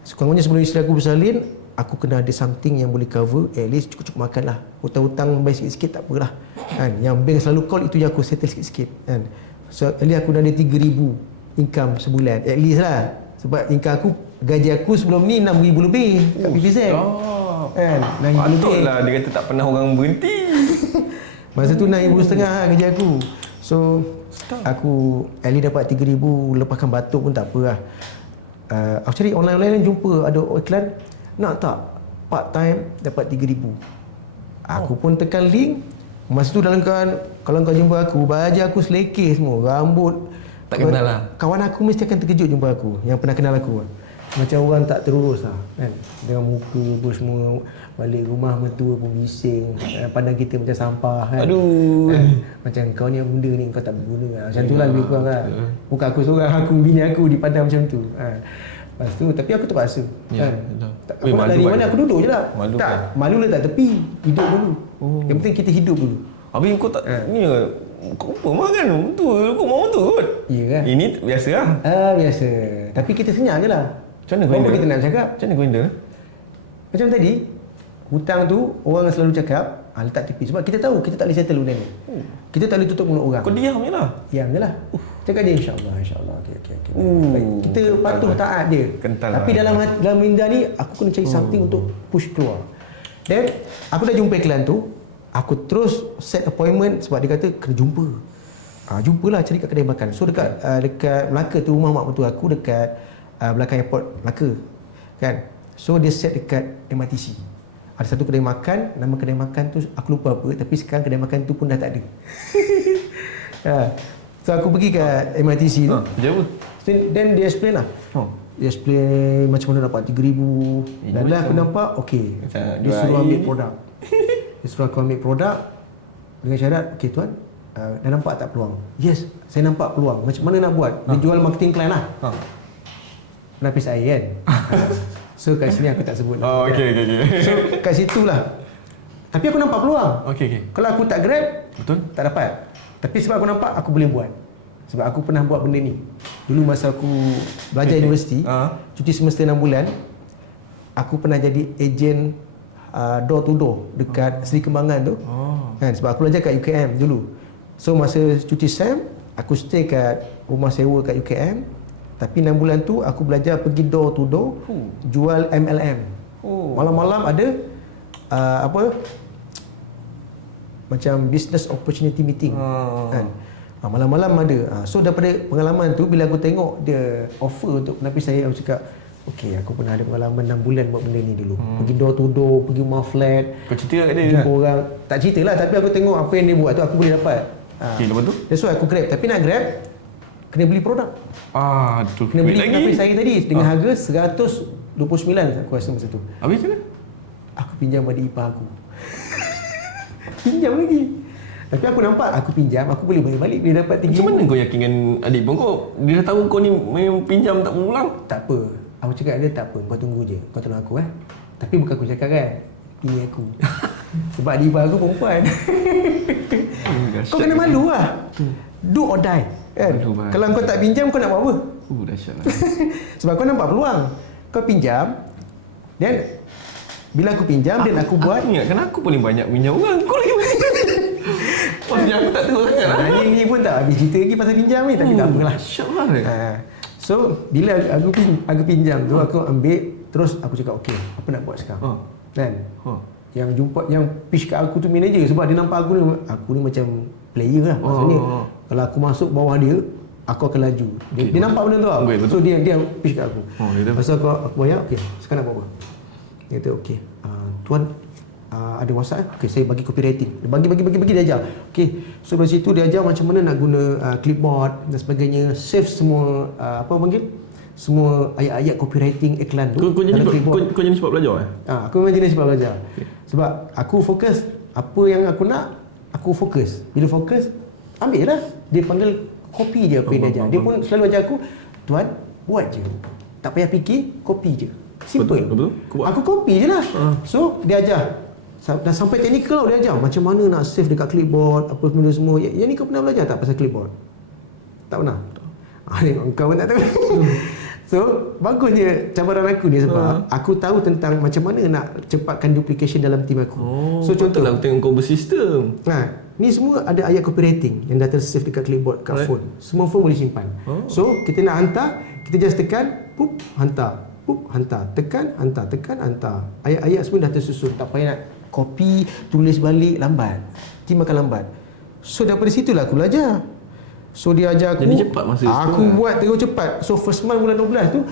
Sekurang-kurangnya sebelum isteri aku bersalin, aku kena ada something yang boleh cover, at least cukup-cukup makan lah. Hutang-hutang bayar sikit-sikit tak apalah kan. Yang bank selalu call itu je aku settle sikit-sikit kan. So at least aku dah ada 3,000 income sebulan, at least lah. Sebab income aku, gaji aku sebelum ni 6,000 lebih kat PPZ kan. 6,000 lebih. Patutlah dia kata tak pernah orang berhenti. Masa tu 6,500 lah gaji aku. So aku at least dapat 3,000, lepaskan batuk pun tak apa lah. Aku cari online jumpa ada iklan, nak tak part time dapat 3,000. Aku pun tekan link. Masa tu dalam kalau kau jumpa aku, baju aku selekeh semua, rambut tak kenal lah. Kawan aku mesti akan terkejut jumpa aku, yang pernah kenal aku. Macam orang tak terurus lah kan. Dengan muka pun semua, balik rumah mertua pun bising, pandang kita macam sampah kan. Aduh. Macam kau ni yang benda ni kau tak berguna. Macam tu lah lebih kurang lah. Bukan aku seorang, aku bini aku dipandang macam tu. Lepas tu, tapi aku terpaksa kan. Aku nak lari mana, aku duduk je lah. Malu tak, kan? malu letak tepi. Hidup dulu. Yang penting kita hidup dulu. Habis kau tak ni kau apa makan betul kau mau betul kot. Ya kan? Ini biasa lah. Biasa. Tapi kita senyap je lah. Macam mana kau Apa handle? kita nak cakap? Macam mana kau handle? Macam tadi, hutang tu orang selalu cakap, letak tepi. Sebab kita tahu kita tak boleh settle benda ni. Kita tak boleh tutup mulut orang. Kau diam je lah. Diam je lah. Cakap dia insyaAllah. Okey. Baik. Kita patuh taat dia. Kental Tapi lah. dalam minda ni, aku kena cari something untuk push keluar. Then, aku dah jumpa iklan tu. Aku terus set appointment sebab dia kata kena jumpa. Jumpalah cari kat kedai makan. So dekat Melaka tu, rumah mak mentua aku dekat belakang airport Melaka. Kan? So dia set dekat MRTC. Ada satu kedai makan, nama kedai makan tu aku lupa apa, tapi sekarang kedai makan tu pun dah tak ada. So aku pergi kat MRTC tu. Jauh. Then dia explain lah. Dia explain macam mana dapat 3,000. Dan aku nampak okey. Dia suruh ambil produk. Dia suruh aku ambil produk dengan syarat, okey tuan, dah nampak tak peluang? Yes, saya nampak peluang. Macam mana nak buat? Dia jual marketing plan lah. Penapis air kan. So kat sini aku tak sebut. Okey. So kat situ lah. Tapi aku nampak peluang. Okey. Kalau aku tak grab, Betul? tak dapat. Tapi sebab aku nampak, aku boleh buat. Sebab aku pernah buat benda ni. Dulu masa aku belajar universiti, cuti semester 6 bulan, aku pernah jadi ejen door to door dekat Seri Kembangan tu. Kan, sebab aku belajar kat UKM dulu. So masa cuti SEM, aku stay kat rumah sewa kat UKM. Tapi 6 bulan tu aku belajar pergi door to door, jual MLM. Malam-malam ada macam business opportunity meeting. Kan? Malam-malam ada. So daripada pengalaman tu, bila aku tengok dia offer untuk penapis saya, aku cakap, okey, aku pernah ada pengalaman 6 bulan buat benda ni dulu. Pergi door to door, pergi rumah flat. Kau cerita kat dia jumpa kan? orang. Tak cerita lah, tapi aku tengok apa yang dia buat tu, aku boleh dapat. Okey, lepas tu? That's why aku grab. Tapi nak grab, kena beli produk. Tu Kena beli lagi. penapis saya tadi dengan harga 129 aku rasa masa tu. Habis macam mana? Aku pinjam adik ipar aku. Pinjam lagi. Tapi aku nampak, aku pinjam, aku boleh bayar balik bila dapat 3,000. Macam mana kau yakinkan adik pun kau? Dia dah tahu kau ni memang pinjam tak pulang. Tak apa. Aku cakap dia tak apa, kau tunggu je. Kau tolong aku Tapi bukan aku cakap kan. Ini aku. Sebab adik ipar aku perempuan. Kau kena malu lah. Do or die. Kan? Kalau kau tak pinjam, kau nak buat apa? Dahsyat lah. Sebab kau nampak peluang. Kau pinjam, dan bila aku pinjam, dan aku buat. Aku ingatkan aku paling banyak pinjam orang. Kau lagi banyak. Pasal aku tak tahu kan. Sebenarnya ni pun tak habis cerita lagi pasal pinjam ni. Tapi tak apalah. Dahsyat lah. So, bila aku pinjam tu, aku ambil. Terus aku cakap, okey, apa nak buat sekarang? Kan? Yang jumpa, yang pitch kat aku tu manager. Sebab dia nampak aku ni macam player lah. Maksudnya, kalau aku masuk bawah dia, aku akan laju. Dia nampak benda tu lah. So, dia pitch kat aku. Lepas tu aku bayar, okey, sekarang nak buat apa? Dia kata, okey, tuan ada WhatsApp, okey, saya bagi copywriting. Dia bagi dia ajar. Okey, so dari situ dia ajar macam mana nak guna clipboard dan sebagainya, save semua semua ayat-ayat copywriting iklan tu. Kau jenis cepat belajar Aku memang jenis cepat belajar. Sebab aku fokus apa yang aku nak, aku fokus. Bila fokus, ambil lah. Dia panggil copy je apa yang dia ajar. Dia pun selalu ajar aku, tuan, buat je. Tak payah fikir, copy je. Simple. Betul. Aku copy je lah. So, dia ajar. Dah sampai technical dia ajar. Macam mana nak save dekat clipboard, apa benda semua. Yang ni kau pernah belajar tak pasal clipboard? Tak pernah? Kau pun tak tahu. So, bagusnya cabaran aku ni sebab aku tahu tentang macam mana nak cepatkan duplication dalam tim aku. So, contohlah aku tengok kau bersistem. Ni semua ada ayat copywriting yang dah tersave dekat clipboard, kat phone. Semua phone boleh simpan. So, kita nak hantar, kita just tekan, pup, hantar. Pup, hantar. Tekan, hantar. Tekan, hantar. Ayat-ayat semua dah tersusun. Tak payah nak copy, tulis balik, lambat. Tim akan lambat. So, daripada situlah aku belajar. So, dia ajar aku. Jadi cepat masa aku buat terus cepat. So, first month bulan 12 tu,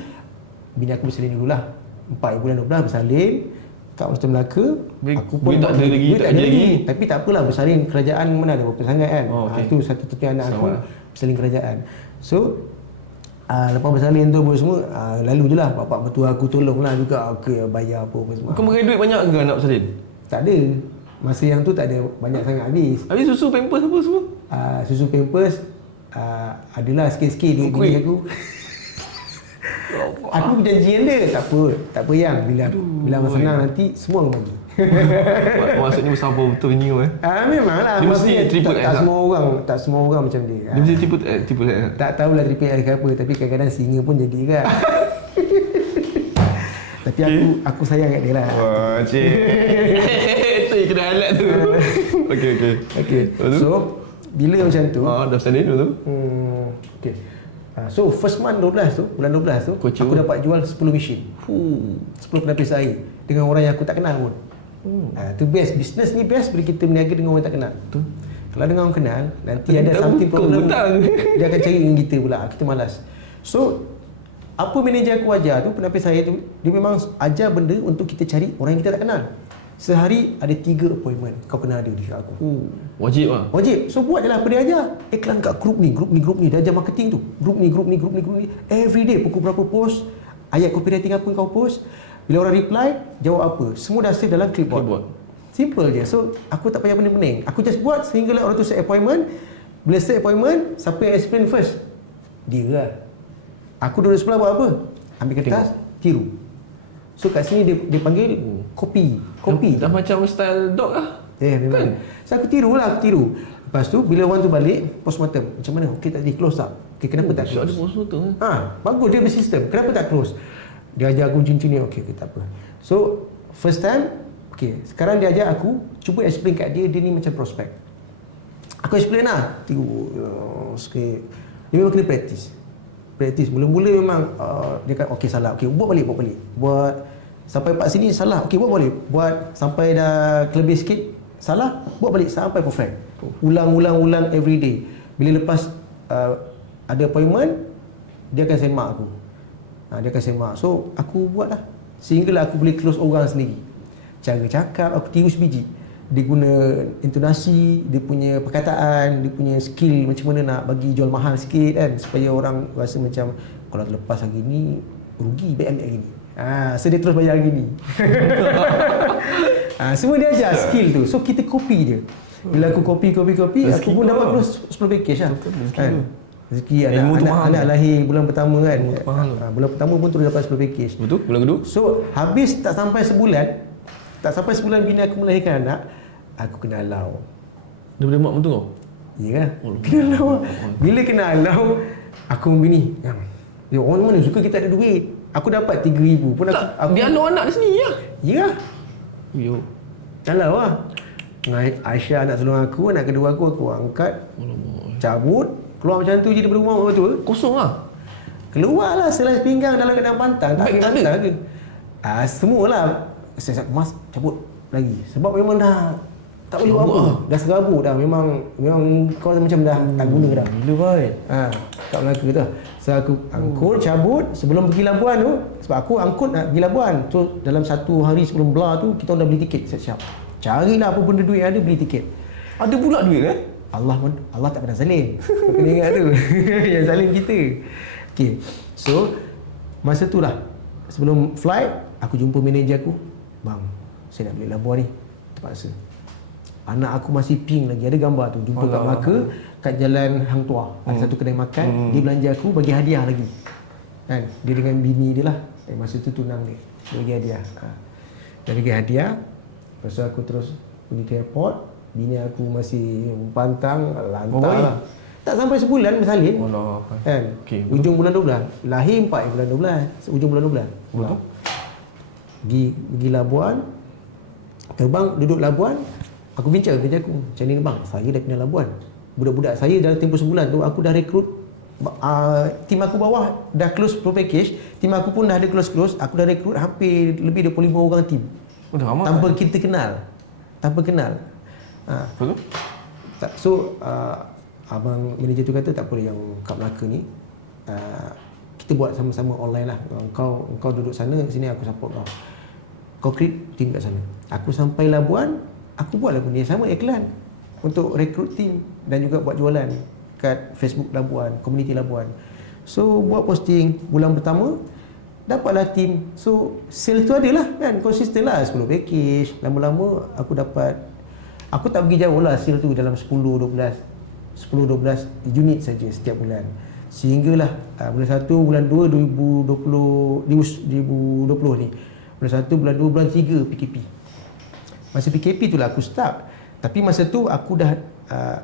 bini aku bersalin dululah. 4 bulan 12 bersalin. Kat Hospital Melaka, aku pun tak ada lagi. Tapi tak apalah, bersalin kerajaan mana ada berapa sangat kan. Itu satu-satunya anak aku bersalin kerajaan. So, lepas bersalin tu semua, lalu je lah bapak mertua aku tolonglah juga. Okay, bayar apa semua. Kau pakai duit banyak ke nak bersalin? Tak ada. Masa yang tu tak ada banyak sangat habis. Habis susu pampers apa semua? Susu pampers adalah sikit-sikit duit bini aku. Aku berjanji dengan dia, tak apa yang bila abang senang nanti semua aku bagi. Maksudnya bersabar betul ni Memanglah. Dia mesti triple X tak semua orang macam dia. Dia mesti triple X. Tak tahulah triple X ke apa, tapi kadang-kadang singa pun jadi kan. Tapi aku sayang kat dia lah. Wah, cik. Itu yang kena highlight tu. Okey. So, bila macam tu, dah standing dulu tu. okey. So, first month 12 tu, bulan 12 tu, aku dapat jual 10 mesin. 10 penapis air dengan orang yang aku tak kenal pun. Tu best. Business ni best bila kita berniaga dengan orang tak kenal. Betul. Kalau dengan orang kenal, nanti ada something problem, dia akan cari dengan kita pula. Kita malas. So, apa manager aku ajar tu, penapis air tu, dia memang ajar benda untuk kita cari orang yang kita tak kenal. Sehari ada 3 appointment. Kau kena ada dekat aku. Wajib lah. Wajib. So buat je lah apa dia ajar. Iklan kat grup ni. Dia ajar marketing tu. Grup ni. Every day pukul berapa post, ayat copywriting apa yang kau post. Bila orang reply, jawab apa. Semua dah save dalam clipboard. Simple je. So aku tak payah pening-pening. Aku just buat sehinggalah orang tu set appointment. Bila set appointment, siapa yang explain first? Dia lah. Aku duduk sebelah buat apa? Ambil kertas, tiru. So kat sini dia panggil copy. Dah macam style dog lah. Memang. So aku tiru. Lepas tu bila orang tu balik, postmortem. Macam mana? Okey tak jadi close tak? Okey kenapa tak close? Ada postmortem. Bagus dia bersistem. Kenapa tak close? Dia ajar aku macam ni. Okey tak apa. So first time, okey, sekarang dia ajar aku cuba explain kat dia ni macam prospek. Aku explain lah. Tiru sikit. Dia memang kena practice. Mula-mula memang dia kata okey salah. Okey buat balik. Buat sampai part sini salah. Okey buat balik. Buat sampai dah kelebih sikit salah, buat balik sampai perfect. Ulang every day. Bila lepas ada appointment, dia akan send mark aku. Dia akan send mark. So aku buat lah sehinggalah aku boleh close orang sendiri. Cara cakap aku tiru sebiji. Dia guna intonasi, dia punya perkataan, dia punya skill macam mana nak bagi jual mahal sikit kan, supaya orang rasa macam kalau lepas hari ni rugi, baik ambil hari ni. So dia terus bayar hari ni. Semua dia ajar skill tu. So kita copy dia. Bila aku copy, aku pun dapat terus 10 package lah. Rezeki anak lahir bulan pertama kan. Bulan pertama pun terus dapat 10 package. Betul? Bulan kedua? So habis tak sampai sebulan bini aku melahirkan anak, aku kena halau. Daripada mak mentua kau? Ya kan? Kena halau. Bila kena halau, aku bini, orang mana suka kita ada duit. Aku dapat 3,000 pun aku dia halau anak dia sendiri lah. Ya. Yo. Halau lah. Aisyah anak sulung aku, anak kedua aku angkat. Cabut, keluar macam tu je daripada rumah betul. Kosong lah. Keluar lah selai pinggang dalam keadaan pantang. Tak ada ke? Semualah. Saya kemas, cabut lagi. Sebab memang dah tak boleh buat apa. Dah serabut dah. Memang kau macam dah tak guna dah. Gila baik. Kat Melaka tu. So aku angkut, cabut. Sebelum pergi Labuan tu, sebab aku angkut nak pergi Labuan. So dalam 1 hari sebelum belah tu, kita dah beli tiket siap-siap. Carilah apa benda duit yang ada, beli tiket. Ada pula duit kan? Allah tak pernah zalim. Kau kena ingat tu. Yang zalim kita. Okay. So masa tu lah, sebelum flight, aku jumpa manager aku. Bang, saya nak beli Labuan ni. Terpaksa. Anak aku masih pink lagi. Ada gambar tu. Jumpa kat Melaka, kat jalan Hang Tuah. Ada satu kedai makan. Dia belanja aku, bagi hadiah lagi. Kan? Dia dengan bini dia lah. Masa tu tunang dia. Dia bagi hadiah. Dia bagi hadiah. Lepas tu aku terus pergi ke airport. Bini aku masih pantang, lantar lah. Tak sampai sebulan bersalin. Kan? Okay, ujung bulan 12. Lahir 4 bulan 12. Ujung bulan 12. Betul. Pergi Labuan, terbang, duduk Labuan. Aku bincang kerja aku, macam ni bang, saya dah pindah Labuan. Budak-budak saya dalam tempoh sebulan tu, aku dah rekrut. Tim aku bawah dah close pro package. Tim aku pun dah ada close. Aku dah rekrut hampir lebih 25 orang tim. Tanpa kita kenal. Betul? So abang manager tu kata tak apa yang kat Melaka ni, kita buat sama-sama online lah. Kau duduk sana, sini aku support kau. Kau create team kat sana. Aku sampai Labuan, aku buatlah benda yang sama, iklan untuk rekrut team dan juga buat jualan kat Facebook Labuan, community Labuan. So buat posting bulan pertama, dapatlah team. So sale tu adalah kan, konsisten lah, 10 package. Lama-lama aku tak pergi jauh lah, sale tu dalam 10-12 unit saja setiap bulan. Sehinggalah bulan 1, bulan 2 2020 ni. Bulan 1, bulan 2, bulan 3 PKP. Masa PKP tu lah aku start. Tapi masa tu aku dah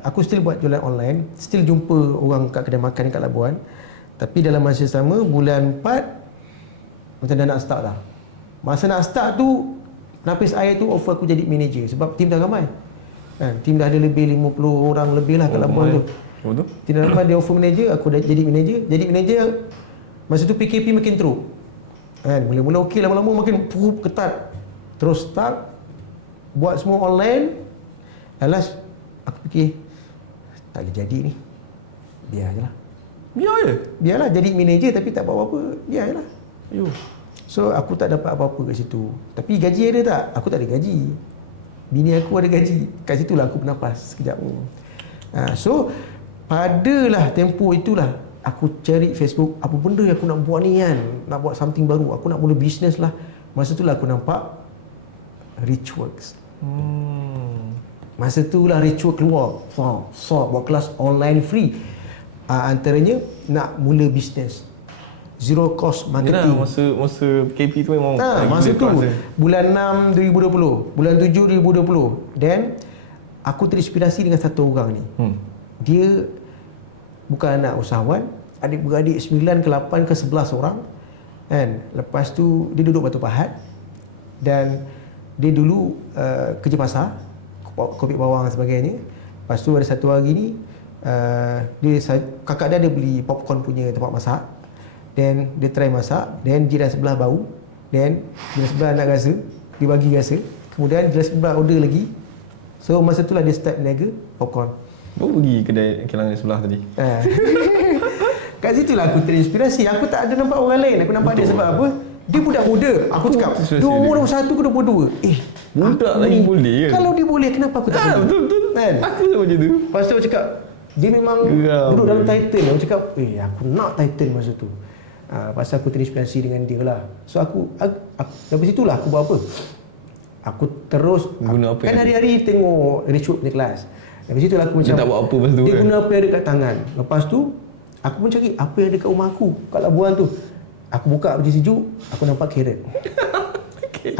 aku still buat jualan online, still jumpa orang kat kedai makan kat Labuan. Tapi dalam masa sama bulan 4 macam dah nak start lah. Masa nak start tu Napis Air tu offer aku jadi manager sebab tim dah ramai. Tim dah ada lebih 50 orang lebih lah kat Labuan tu. Betul? Tim dah ramai, dia offer manager, aku dah jadi manager. Jadi manager masa tu PKP makin teruk. Mula-mula okey, lama-lama makin ketat. Terus start buat semua online. Alas aku fikir tak boleh jadi ni. Biar je lah. Biar je? Biarlah jadi manager tapi tak buat apa-apa. Biar je lah. So aku tak dapat apa-apa kat situ. Tapi gaji ada tak? Aku tak ada gaji. Bini aku ada gaji. Kat situlah aku bernafas sekejap. So padalah tempoh itulah aku cari Facebook, apa benda yang aku nak buat ni kan. Nak buat something baru. Aku nak mula bisnes lah. Masa tu lah aku nampak Richworks. Masa tu lah Richworks keluar. So buat kelas online free. Antaranya nak mula bisnes. Zero cost marketing. Yalah, masa PKP tu memang masa tu bulan 6 2020, bulan 7 2020. Dan aku terinspirasi dengan satu orang ni. Dia bukan anak usahawan, adik-beradik 9 ke 8 ke 11 orang. Kan? Lepas tu dia duduk Batu Pahat dan dia dulu kerja pasar, kopi bawang dan sebagainya. Lepas tu ada satu hari ni kakak dia ada beli popcorn punya tempat masak. Dan dia try masak, dan jiran sebelah bau, dan jiran sebelah nak rasa, dia bagi rasa. Kemudian jiran sebelah order lagi. So masa itulah dia start berniaga popcorn. Baru pergi kedai kilangan sebelah tadi. Kat situlah aku terinspirasi. Aku tak ada nampak orang lain. Aku nampak dia sebab apa? Dia budak muda. Aku cakap, dia umur 21 ke 22. Budak lagi boleh kan? Kalau dia boleh, kenapa aku tak boleh? Betul-betul kan? Aku sama macam tu. Lepas tu aku cakap, dia memang duduk dalam title. Aku cakap, aku nak title masa tu. Pasal aku terinspirasi dengan dia lah. So aku dari situlah aku buat apa? Aku terus guna apa kan hari-hari tengok Richwood punya kelas. Dari situlah aku macam dia tak buat apa lepas tu. Dia kan? guna apa yang ada kat tangan. Lepas tu aku pun cari apa yang ada kat rumah aku kat Labuan tu. Aku buka baju sejuk, aku nampak carrot.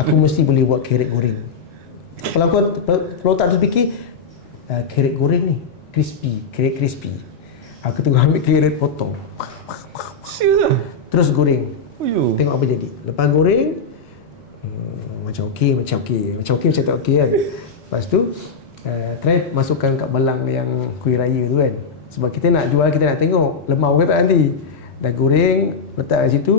Aku mesti boleh buat carrot goreng. Kalau tak terfikir carrot goreng ni carrot crispy. Aku tengok ambil carrot potong. Terus goreng. Tengok apa jadi. Lepas goreng macam okey macam tak okey kan. Lepas tu try masukkan kat balang yang kuih raya tu kan. Sebab kita nak jual, kita nak tengok lemau ke tak nanti. Dah goreng, letak kat situ.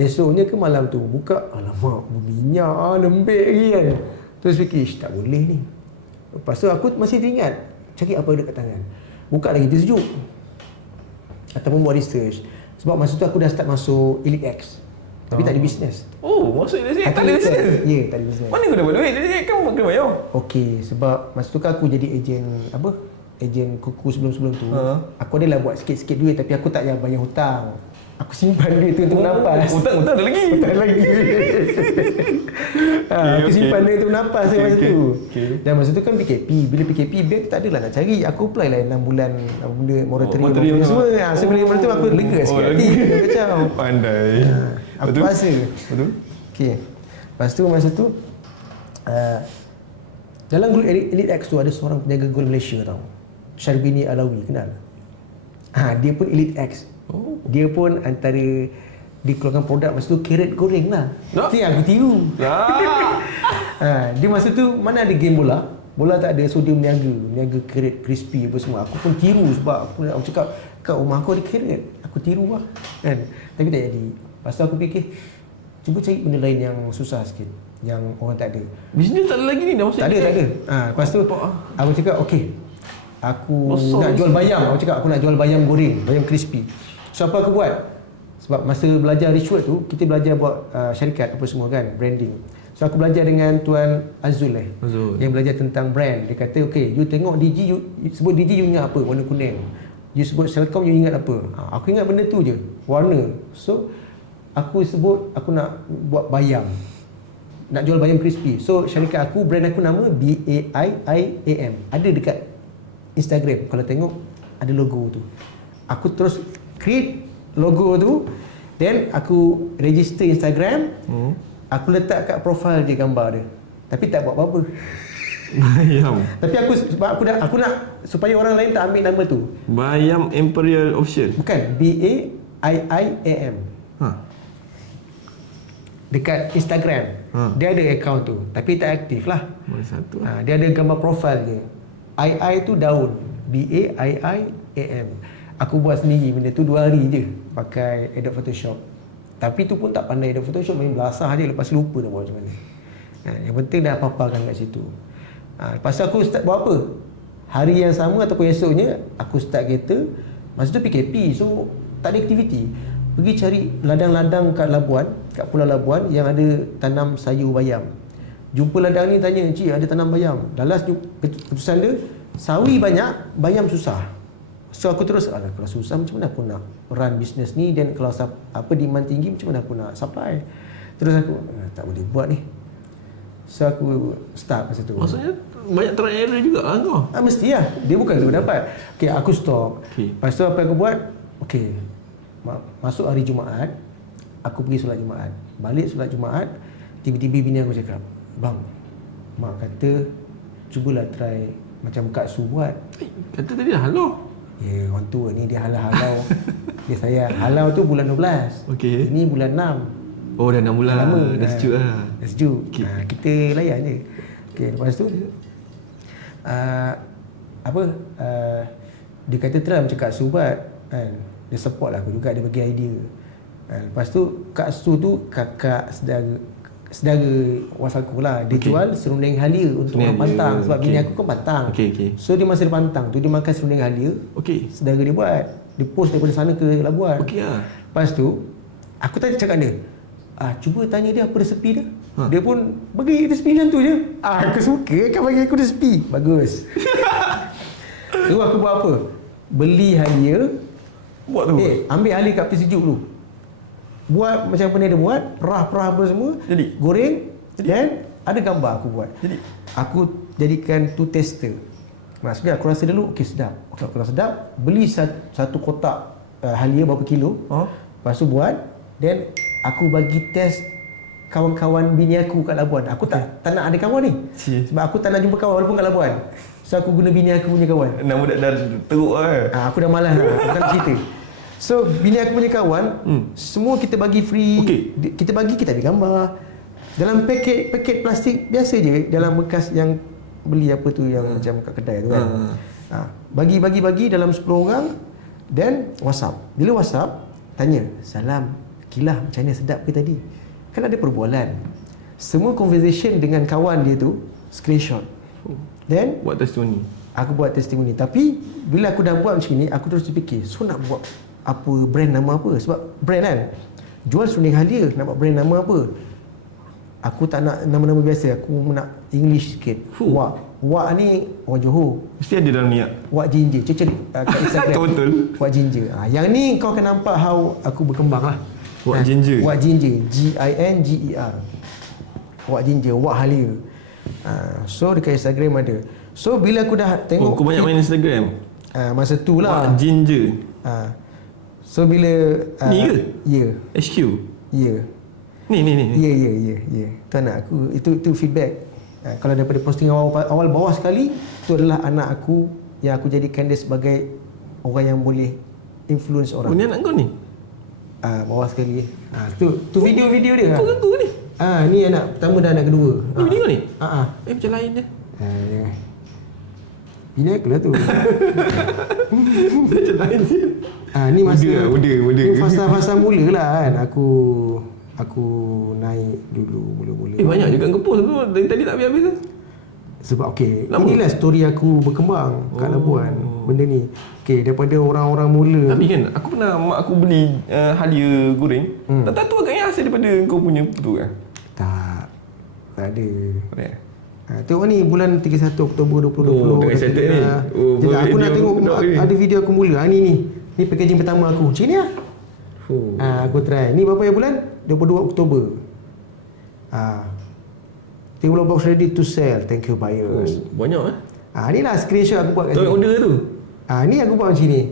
Esoknya ke malam tu buka, alamak berminyak lembik lagi kan. Terus fikir tak boleh ni. Lepas tu aku masih teringat cari apa ada kat tangan. Buka lagi, dia sejuk. Ataupun buat research. Sebab masa tu aku dah start masuk Elite X. Tapi tak ada bisnes. Masuk Elite X tak ada bisnes? Ya, tak ada bisnes. Mana kau dapat duit? Elite X kan kena bayar. Okey, sebab masa tu kan aku jadi ejen ejen kuku sebelum-sebelum tu. Aku adalah buat sikit-sikit duit tapi aku tak payah bayar hutang. Aku simpan duit tu untuk bernafas. Hutang ada lagi. Hutang lagi. Aku simpan duit untuk bernafas masa tu. Dan masa tu kan PKP. Bila PKP, bank tak adalah nak cari. Aku apply lah 6 bulan benda moratorium semua. Sebelum tu aku lega sikit hati. Macam pandai. Aku rasa. Betul? Okey. Lepas tu masa tu dalam grup Elite X tu ada seorang penjaga gol Malaysia tau. Syarbini Alawi, kenal? Dia pun Elite X. Dia pun antara dikeluarkan produk masa tu carrot goreng lah. Itu yang aku tiru. Dia masa tu mana ada game bola. Bola tak ada, so dia meniaga carrot crispy apa semua. Aku pun tiru sebab aku cakap kat rumah aku ada carrot. Aku tiru lah kan. Tapi tak jadi. Lepas tu aku fikir cuba cari benda lain yang susah sikit, yang orang tak ada. Bisnes tak ada lagi ni dah masuk. Tak ada. Lepas tu aku cakap okey. Aku nak jual bayam. Aku cakap aku nak jual bayam goreng, bayam crispy. So apa aku buat? Sebab masa belajar Richwood tu, kita belajar buat syarikat apa semua kan, branding. So aku belajar dengan Tuan Azul yang belajar tentang brand. Dia kata, okay, you tengok DG, you sebut DG, you ingat apa? Warna kuning. You sebut Celcom, you ingat apa? Aku ingat benda tu je, warna. So aku sebut aku nak buat bayam, nak jual bayam crispy. So syarikat aku, brand aku nama BAIIAM. Ada dekat Instagram, kalau tengok ada logo tu. aku terus create logo tu, then aku register Instagram. Aku letak kat profile dia gambar dia. Tapi tak buat apa-apa. Bayam. Tapi aku nak supaya orang lain tak ambil nama tu. Bayam Imperial Official. Bukan, BAIIAM. Dekat Instagram. Dia ada account tu, tapi tak aktif lah. Mana satu? Dia ada gambar profile dia. II tu daun. BAIIAM. Aku buat sendiri benda tu 2 hari je pakai Adobe Photoshop. Tapi tu pun tak pandai Adobe Photoshop, main belasah je, lepas lupa nak buat macam mana. Yang penting dah paparkan kat situ. Lepas tu aku start buat apa? Hari yang sama ataupun esoknya aku start kereta. Masa tu PKP, so tak ada aktiviti. Pergi cari ladang-ladang kat Labuan, kat Pulau Labuan yang ada tanam sayur bayam. Jumpa ladang ni, tanya, "Encik, ada tanam bayam?" Dalam keputusan dia, sawi banyak, bayam susah. So aku terus, kalau susah macam mana aku nak run bisnes ni, dan kalau demand tinggi macam mana aku nak supply. Terus aku tak boleh buat ni. So aku start masa tu. Maksudnya banyak trial error juga lah kau? Mesti lah. Dia bukan tu dapat. Okay, aku stop. Lepas tu apa aku buat? Okay, masuk hari Jumaat, aku pergi solat Jumaat. Balik solat Jumaat, tiba-tiba bini aku cakap, "Bang, mak kata cubalah try macam Kak Su buat." Kata tadi dah halau. Ya, orang tua ni dia halau-halau. Dia saya halau tu bulan 12. Okey. Ini bulan 6. Oh, dah 6 bulan lama. Dah sejuk lah. Dah sejuk. Okay. Kita layan je. Okay, lepas tu dia kata try macam Kak Su buat kan. Dia support lah aku juga, dia bagi idea. Lepas tu Kak Su tu kakak saudara was aku lah. Dia jual serunding halia untuk orang pantang. Sebab bini aku kan pantang. So dia masa dia pantang tu, dia makan serunding halia. Saudara dia buat. Dia post daripada sana ke Labuan. Lepas tu aku tadi cakap dia, cuba tanya dia apa resepi dia. Dia pun bagi resepi macam tu je. Aku suka kan bagi aku resepi. Bagus. Tu aku buat apa? Beli halia. Buat tu. Ambil halia kat peti sejuk dulu. Buat macam apa dia buat, perah-perah apa semua. Jadi goreng. Dan ada gambar aku buat. Jadi aku jadikan tu tester. Maksudnya aku rasa dulu okey sedap. Okey, aku rasa sedap, beli satu kotak halia berapa kilo. Lepas tu buat, then aku bagi test kawan-kawan bini aku kat Labuan. Aku tak nak ada kawan ni. Sebab aku tak nak jumpa kawan walaupun kat Labuan. So aku guna bini aku punya kawan. Nama dah teruk lah. Aku dah malas lah. Aku tak cerita. So bini aku punya kawan, semua kita bagi free. Kita bagi, kita ambil gambar. Dalam paket plastik biasa je, dalam bekas yang beli apa tu yang macam kat kedai tu kan. Bagi dalam 10 orang. Then WhatsApp. Bila WhatsApp, tanya, "Salam, kilah macam mana, sedap ke tadi?" Kan ada perbualan. Semua conversation dengan kawan dia tu screenshot. Then buat testimoni. Aku buat testimoni. Tapi bila aku dah buat macam ni, aku terus terfikir, so nak buat apa, brand nama apa? Sebab brand kan, jual serunding halia, nak buat brand nama apa? Aku tak nak nama-nama biasa, aku nak English sikit. Wak ni orang Johor. Mesti ada dalam niat. Wak Ginger. Cari kat Instagram. Betul. Wak Ginger. Yang ni kau akan nampak how aku berkembang lah. Wak Ginger. Wak Ginger. GINGER. Wak Ginger. Wak halia. So dekat Instagram ada. So bila aku dah tengok, kau banyak main Instagram. Masa tu lah. Wak Ginger. So bila ni ke? Ya. HQ. Ya. Ni. Ya. Tu anak aku. Itu feedback. Kalau daripada posting awal bawah sekali, itu adalah anak aku yang aku jadikan dia sebagai orang yang boleh influence orang. Ni anak kau ni? Bawah sekali. Tu video-video dia. Kau ke ni? Ni anak pertama dan anak kedua. Ni bini kau ni? Macam lain dia. Jangan. Bini aku lah tu. Macam lain dia. Ni masa muda. Ni fasa mula lah kan. Aku naik dulu mula-mula. Banyak juga kau post tu. Dari tadi tak habis-habis tu. Sebab inilah story aku berkembang kat Labuan. Benda ni. Daripada orang-orang mula. Tapi kan aku pernah, mak aku beli halia goreng. Tak tahu agaknya hasil daripada kau punya tu kan? Tak ada. Tengok ni bulan 31 Oktober 2020. Tengah excited ni. Aku nak tengok ada video aku mula. Ni packaging pertama aku. Macam ni lah. Aku try. Ni berapa bulan? 22 Oktober. 30 box ready to sell. Thank you buyers. Banyak ni lah screenshot aku buat kat sini. Order tu? Ni aku buat macam ni.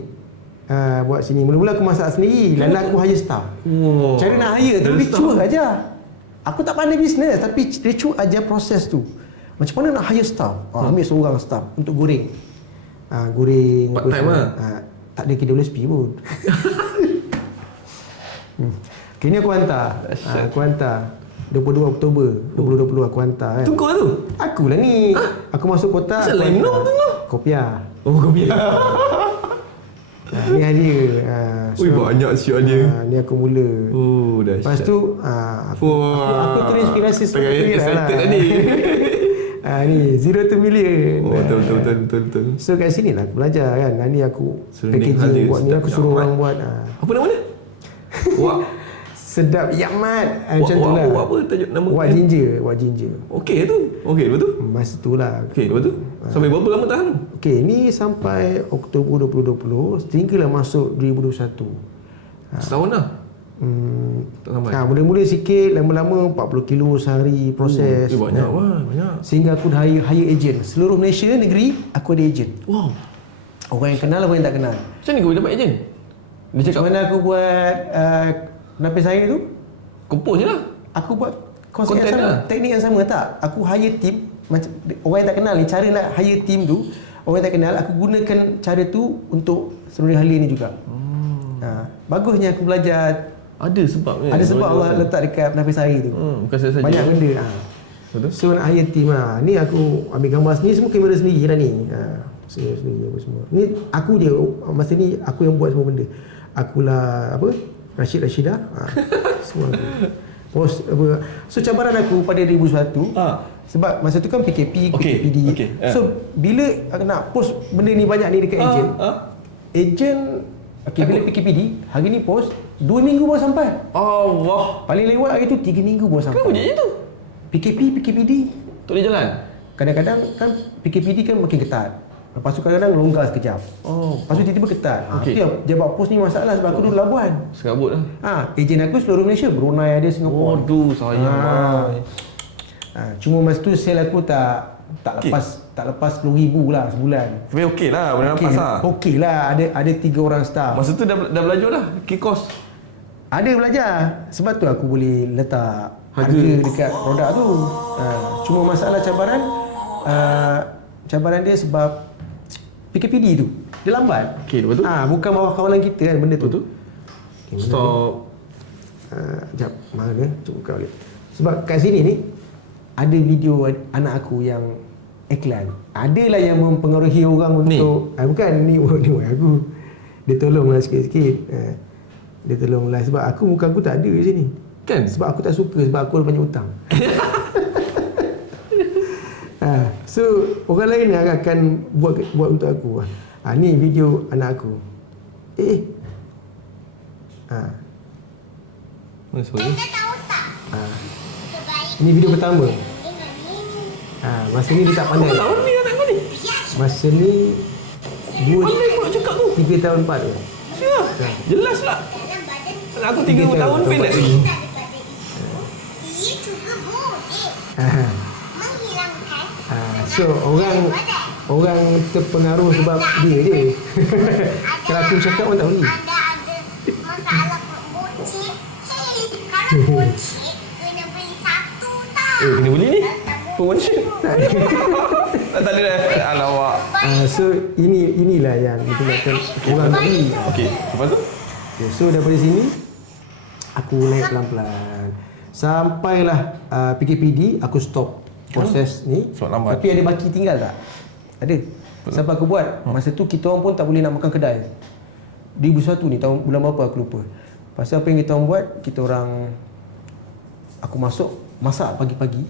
buat sini. Mula-mula aku masak sendiri, lalu aku hire staff. Cara nak hire tu ricuh aja. Aku tak pandai bisnes tapi ricuh aja proses tu. Macam mana nak hire staff? Ambil seorang staff untuk goreng. Goreng part time lah. Tak ada KWSP pun. Kini aku hantar. Aku hantar 22 Oktober 2020 aku hantar kan. Tu kau tu? Akulah ni. Aku masuk kotak. Asal lain nom tu lah. Kopiah. Oh, kopi. Ni hadiah. Ui, banyak siap dia. Ni aku mula. Oh, dahsyat. Lepas tu aku terinspirasi tengah excited tadi. Ni 0 to million. Betul. So kat sini lah aku belajar kan. Ni aku Serunding packaging halus, buat ni, aku sedap suruh yamat. orang buat. Apa nama dia? Wak. Sedap yamat. Macam tu lah. Wak apa tajuk nama? Wak ginger. Okey tu. Okey, lepas tu? Masa tu lah. Okey, lepas tu? Sampai berapa lama tahan tu? Okey, ni sampai Oktober 2020 sehinggalah masuk 2021. Setahun lah? Tak sampai? Mula-mula sikit, lama-lama 40 kilo sehari proses. Banyak lah, banyak. Sehingga aku dah hire agent. Seluruh Malaysia negeri, aku ada agent. Wow. Orang yang kenal, orang yang tak kenal. Macam mana kau dapat agent? Dia cakap, Macam mana aku buat penapis air tu? kompos je lah. Aku buat konsep yang Content sama, lah. teknik yang sama tak? Aku hire team, macam orang yang tak kenal ni, cara nak hire team tu, orang yang tak kenal, aku gunakan cara tu untuk seluruh hal ni juga. Bagusnya aku belajar. Ada sebabnya. Ada sebab Allah letak dekat penapis air tu. Bukan saya saja. Banyak benda. Betul? So nak hire team lah. Ni aku ambil gambar sendiri, semua kamera sendiri lah ni. Saya sendiri apa semua. Ni aku je, masa ni aku yang buat semua benda. Akulah apa? Rashidah. Semua aku. Post apa. So cabaran aku pada 2021 sebab masa tu kan PKP, PKPD. So bila aku nak post benda ni banyak ni dekat agent. Agent bila PKPD, hari ni post 2 minggu baru sampai. Allah. Paling lewat hari tu 3 minggu baru sampai. Kenapa je tu? PKPD Tak boleh jalan? kadang-kadang kan PKPD kan makin ketat. Lepas tu kadang-kadang longgar sekejap. Lepas tu tiba-tiba ketat. Dia buat post ni masalah sebab aku duduk Labuan. Serabut lah. Ejen aku seluruh Malaysia, Brunei ada, Singapura. Waduh, sayang. Cuma masa tu sale aku tak lepas 10,000 lah sebulan. Tapi okey lah, benda lepas lah. Okey lah, ada 3 orang staff. Masa tu dah belajar lah, kikos. Ada belajar. Sebab tu aku boleh letak harga dekat produk tu. Cuma masalah cabaran dia sebab PKPD tu. Dia lambat. Okey, betul. Bukan bawah kawalan kita kan benda tu. Betul. Stop. Sekejap, mana? Cuba buka balik. Sebab kat sini ni ada video anak aku yang iklan. Adalah yang mempengaruhi orang untuk bukan ni aku. Dia tolonglah sikit-sikit. Dia tolonglah sebab muka aku tak ada di sini. Kan? Sebab aku tak suka sebab aku ada banyak hutang. So orang lain akan buat untuk aku. Ni video anak aku. Mana suara? Ini video pertama. Masa ni dia tak pandai. Tahun ni anak kau ni? Masa ni Pandai pula cakap tu. 3 tahun 4 tu. Siap. Jelas lah. Anak aku 3 tahun pendek lagi. So orang terpengaruh sebab dia je. Kalau aku cakap orang tak boleh. Anda ada masalah buncit. Kalau buncit kena beli satu tau. Kena beli ni? Promotion? Tak Tak ada dah. Alawak. So inilah yang menyebabkan orang tak beli. Okey, lepas tu? So daripada sini aku naik pelan-pelan. Sampailah PKPD aku stop proses ni. Sebab lambat. Tapi ada baki tinggal tak? Ada. Sampai aku buat. Masa tu kita orang pun tak boleh nak makan kedai. 2021 ni tahun bulan berapa aku lupa. Pasal apa yang kita orang buat, kita orang aku masak pagi-pagi.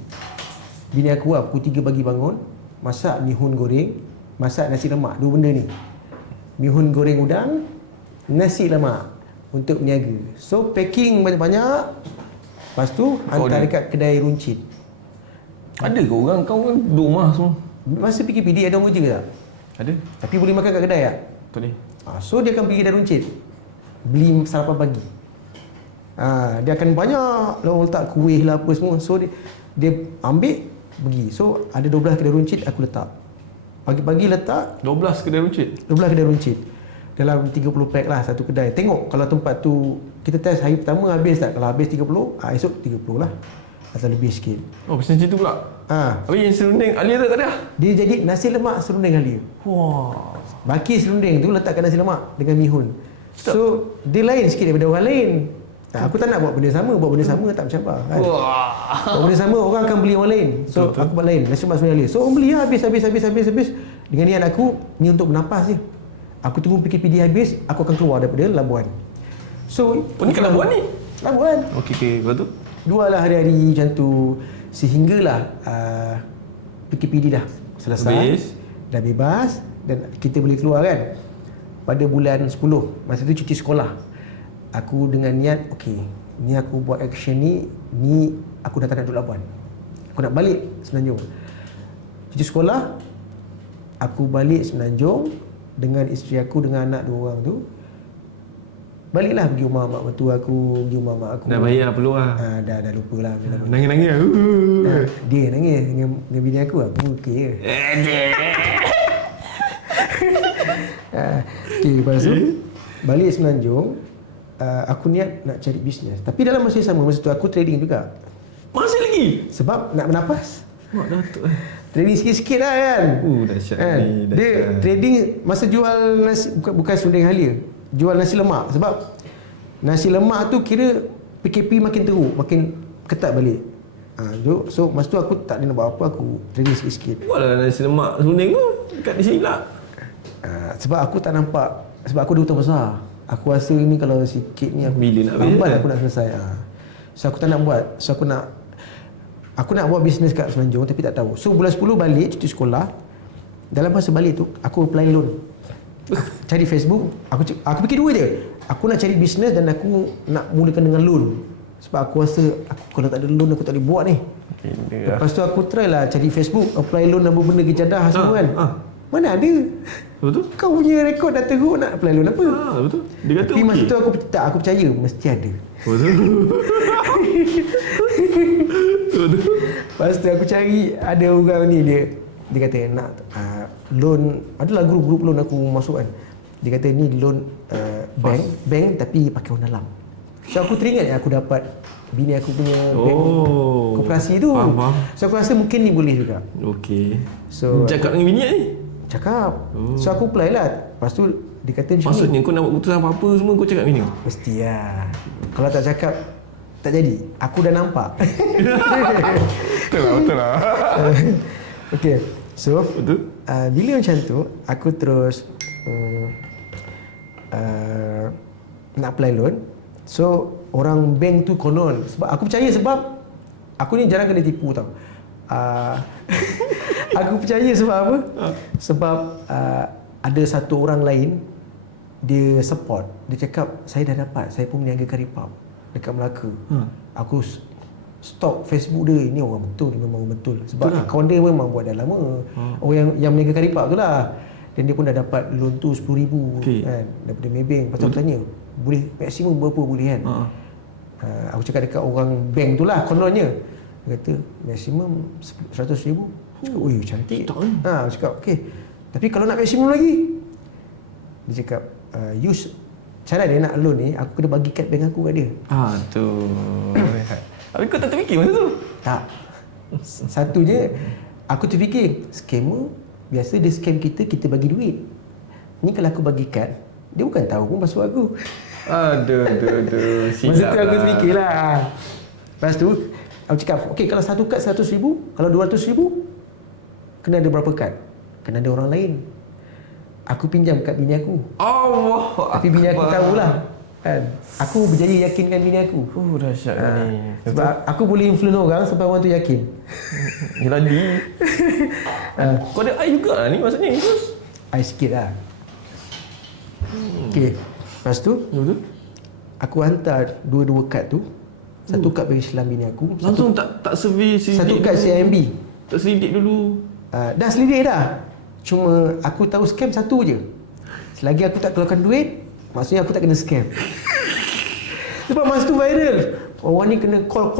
Bini aku pukul 3 pagi bangun, masak mihun goreng, masak nasi lemak. 2 benda ni. Mihun goreng udang, nasi lemak untuk berniaga. So packing banyak-banyak. Lepas tu hantar dekat kedai runcit. Ada ke orang? Kau kan duduk rumah semua? Masa PKPD ada orang kerja tak? Ada. Tapi boleh makan kat kedai tak? Tak boleh. So dia akan pergi kedai runcit, beli sarapan pagi. Dia akan banyak lah, letak kuih lah apa semua. So dia ambil pergi. So ada 12 kedai runcit aku letak. Pagi-pagi letak 12 kedai runcit? 12 kedai runcit. dalam 30 pack lah satu kedai. Tengok kalau tempat tu kita test hari pertama habis tak. Kalau habis 30, esok 30 lah atau lebih sikit. Oh, macam tu pula. Habis yang serunding Alia tak ada? Dia jadi nasi lemak serunding Alia. Wah. Baki serunding tu letakkan nasi lemak dengan mihun. So dia lain sikit daripada orang lain. Aku tak nak buat benda sama tak macam apa kan. Wah. Buat benda sama orang akan beli orang lain. So betul. Aku buat lain nasi lemak serunding Alia. So orang beli lah habis dengan niat aku ni untuk bernafas je. Aku tunggu PKPD habis, aku akan keluar daripada Labuan. So ni kan Labuan ni? Labuan. Okey, lepas tu? Dua lah hari-hari macam tu sehinggalah PKPD dah selesai. Habis. Dah bebas dan kita boleh keluar kan. Pada bulan 10, masa tu cuti sekolah. Aku dengan niat, okey, ni aku buat action ni aku dah tak nak duduk Labuan. Aku nak balik Semenanjung. Cuti sekolah, aku balik Semenanjung dengan isteri aku, dengan anak 2 orang tu. Baliklah pergi rumah mak mertua aku, pergi rumah mak aku. Dah bayar perlu lah. Dah lupa lah. Nangis-nangis lah. Dia nangis dengan bini aku, aku okey je. Okey, lepas tu balik Semenanjung, aku niat nak cari bisnes. Tapi dalam masa yang sama, masa tu aku trading juga. Masih lagi? Sebab nak bernafas. Mak Datuk. Trading sikit-sikit lah kan. Dahsyat kan? ni. Dia trading masa jual nasi, bukan serunding Halia. Jual nasi lemak. Sebab nasi lemak tu kira PKP makin teruk, makin ketat balik. So masa tu aku tak ada nak buat apa, aku trading sikit-sikit. Buatlah nasi lemak serunding tu dekat di sini lah. Sebab aku tak nampak, sebab aku ada hutang besar. Aku rasa ni kalau sikit ni aku bila nak habis, lambat aku nak selesai. So aku tak nak buat. So aku nak buat bisnes kat Semenanjung tapi tak tahu. So bulan 10 balik cuti sekolah. Dalam masa balik tu aku apply loan. Cari Facebook, aku fikir dua je. Aku nak cari bisnes dan aku nak mulakan dengan loan. Sebab aku rasa kalau tak ada loan aku tak boleh buat ni. Lepas tu aku try lah cari Facebook, apply loan apa benda kejadah semua kan. Mana ada? Betul? Kau punya rekod dah teruk, nak apply loan apa? Betul. Dia kata tapi masa tu aku percaya mesti ada. Betul. Lepas tu aku cari ada orang ni, dia kata nak loan, adalah grup-grup loan aku masuk kan. Dia kata ni loan bank tapi pakai orang dalam. So aku teringat aku dapat bini aku punya bank koperasi tu. Faham. So aku rasa mungkin ni boleh juga. Okey. So cakap dengan bini ni? Cakap. So aku apply lah. Lepas tu dia kata macam maksudnya kau nak buat keputusan apa-apa semua kau cakap bini kau? Mesti lah. Kalau tak cakap tak jadi. Aku dah nampak. Betul lah. Okey. So bila macam tu aku terus nak apply loan. So orang bank tu konon, sebab aku percaya, sebab aku ni jarang kena tipu tau. Aku percaya sebab apa? Sebab ada satu orang lain dia support. Dia cakap saya dah dapat, saya pun meniaga karipap dekat Melaka. Aku stalk Facebook dia, ini orang betul, dia memang betul. Sebab akaun dia memang buat dah lama. Orang yang meniaga karipap tu lah. Dan dia pun dah dapat loan tu 10,000 kan daripada Maybank. Lepas tu aku tanya, boleh maksimum berapa boleh kan? Aku cakap dekat orang bank tu lah kononnya. Dia kata maksimum 100,000. Ui, cantik. Aku cakap okey. Tapi kalau nak maksimum lagi, dia cakap use cara dia nak loan ni, aku kena bagi kad bank aku kat dia. Tu. Tapi kau tak terfikir masa tu? Tak. Satu je, aku terfikir scammer biasa dia scam kita bagi duit. Ni kalau aku bagi kad, dia bukan tahu pun password aku. Aduh. Masa tu aku terfikirlah. Lepas tu aku cakap, okey kalau satu kad 100,000, kalau 200,000 kena ada berapa kad? Kena ada orang lain. Aku pinjam kad bini aku. Allah. Tapi bini aku tahulah. Kan? Aku berjaya yakinkan bini aku. Dahsyat ni. Sebab aku boleh influence orang sampai orang tu yakin. Yelah ni. Kau ada air juga lah ni maksudnya. Terus Air sikit lah. Okey. Lepas tu aku hantar dua kad tu. Satu kad bagi Islam bini aku. Langsung tak survey selidik. Satu kad CIMB. Tak selidik dulu. Dah selidik dah. Cuma aku tahu scam satu je. Selagi aku tak keluarkan duit, maksudnya aku tak kena scam. Sebab masa tu viral. Orang ni kena call,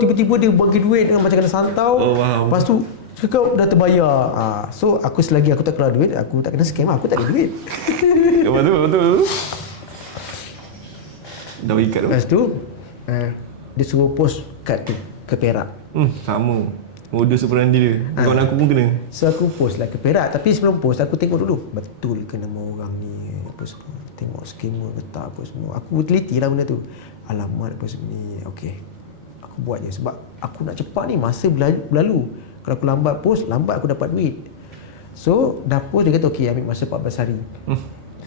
tiba-tiba dia bagi duit macam kena santau. Wow. Lepas tu Cakap dah terbayar. So aku selagi aku tak keluar duit, aku tak kena scam, aku tak ada duit. Betul. Dah ikat tu. Lepas tu dia suruh post kad tu ke Perak. Sama. Modus operandi dia. Kawan aku pun kena. So aku post lah ke Perak. Tapi sebelum post aku tengok dulu, betul ke nama orang ni, apa semua. Tengok skema ke tak apa semua. Aku teliti lah benda tu. Alamat apa semua ni. Okey, aku buat je sebab aku nak cepat ni, masa berlalu. Kalau aku lambat post, lambat aku dapat duit. So dah post, dia kata okey, ambil masa 14 hari.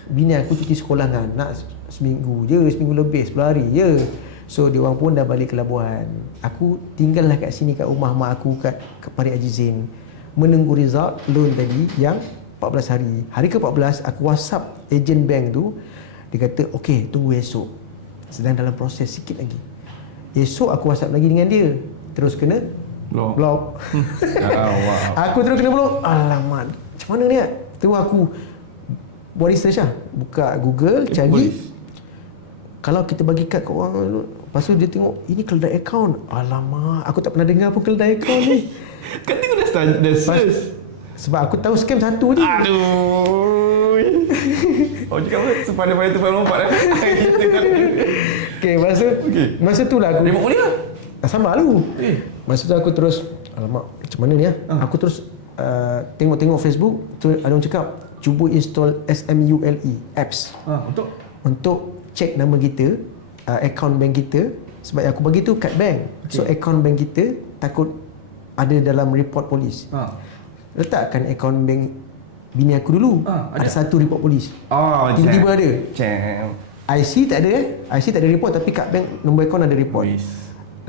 Bini aku cuti sekolah kan, nak seminggu lebih, 10 hari je. So dia orang pun dah balik ke Labuan. Aku tinggallah kat sini, kat rumah mak aku kat Parit Haji Zain, menunggu result loan tadi yang 14 hari. Hari ke-14 aku WhatsApp ejen bank tu. Dia kata okey, tunggu esok, sedang dalam proses sikit lagi. Esok aku WhatsApp lagi dengan dia, terus kena blok. Wow. Aku terus kena blok. Alamak, macam mana ni? Terus aku buat research lah, buka Google, cari kalau kita bagi kad kat orang. Lepas tu dia tengok ini keledai account. Alamak, aku tak pernah dengar pun keledai account ni. Kan tengok dah search. Sebab aku tahu scam satu je. Aduh. Cakap apa? Sepada-pada tu lompat dah. Okay, masa tu lah aku Remote boleh lah. sabar lu. Masa tu aku terus, alamak, macam mana ni ya? Aku terus tengok-tengok Facebook tu, ada orang cakap cuba install SMULE apps. Untuk check nama kita, account bank kita. Sebab yang aku bagi tu kad bank. So account bank kita takut ada dalam report polis. Letakkan account bank bini aku dulu. Ada satu report polis. Tiba-tiba ada. IC tak ada IC tak ada report, tapi kad bank nombor account ada report.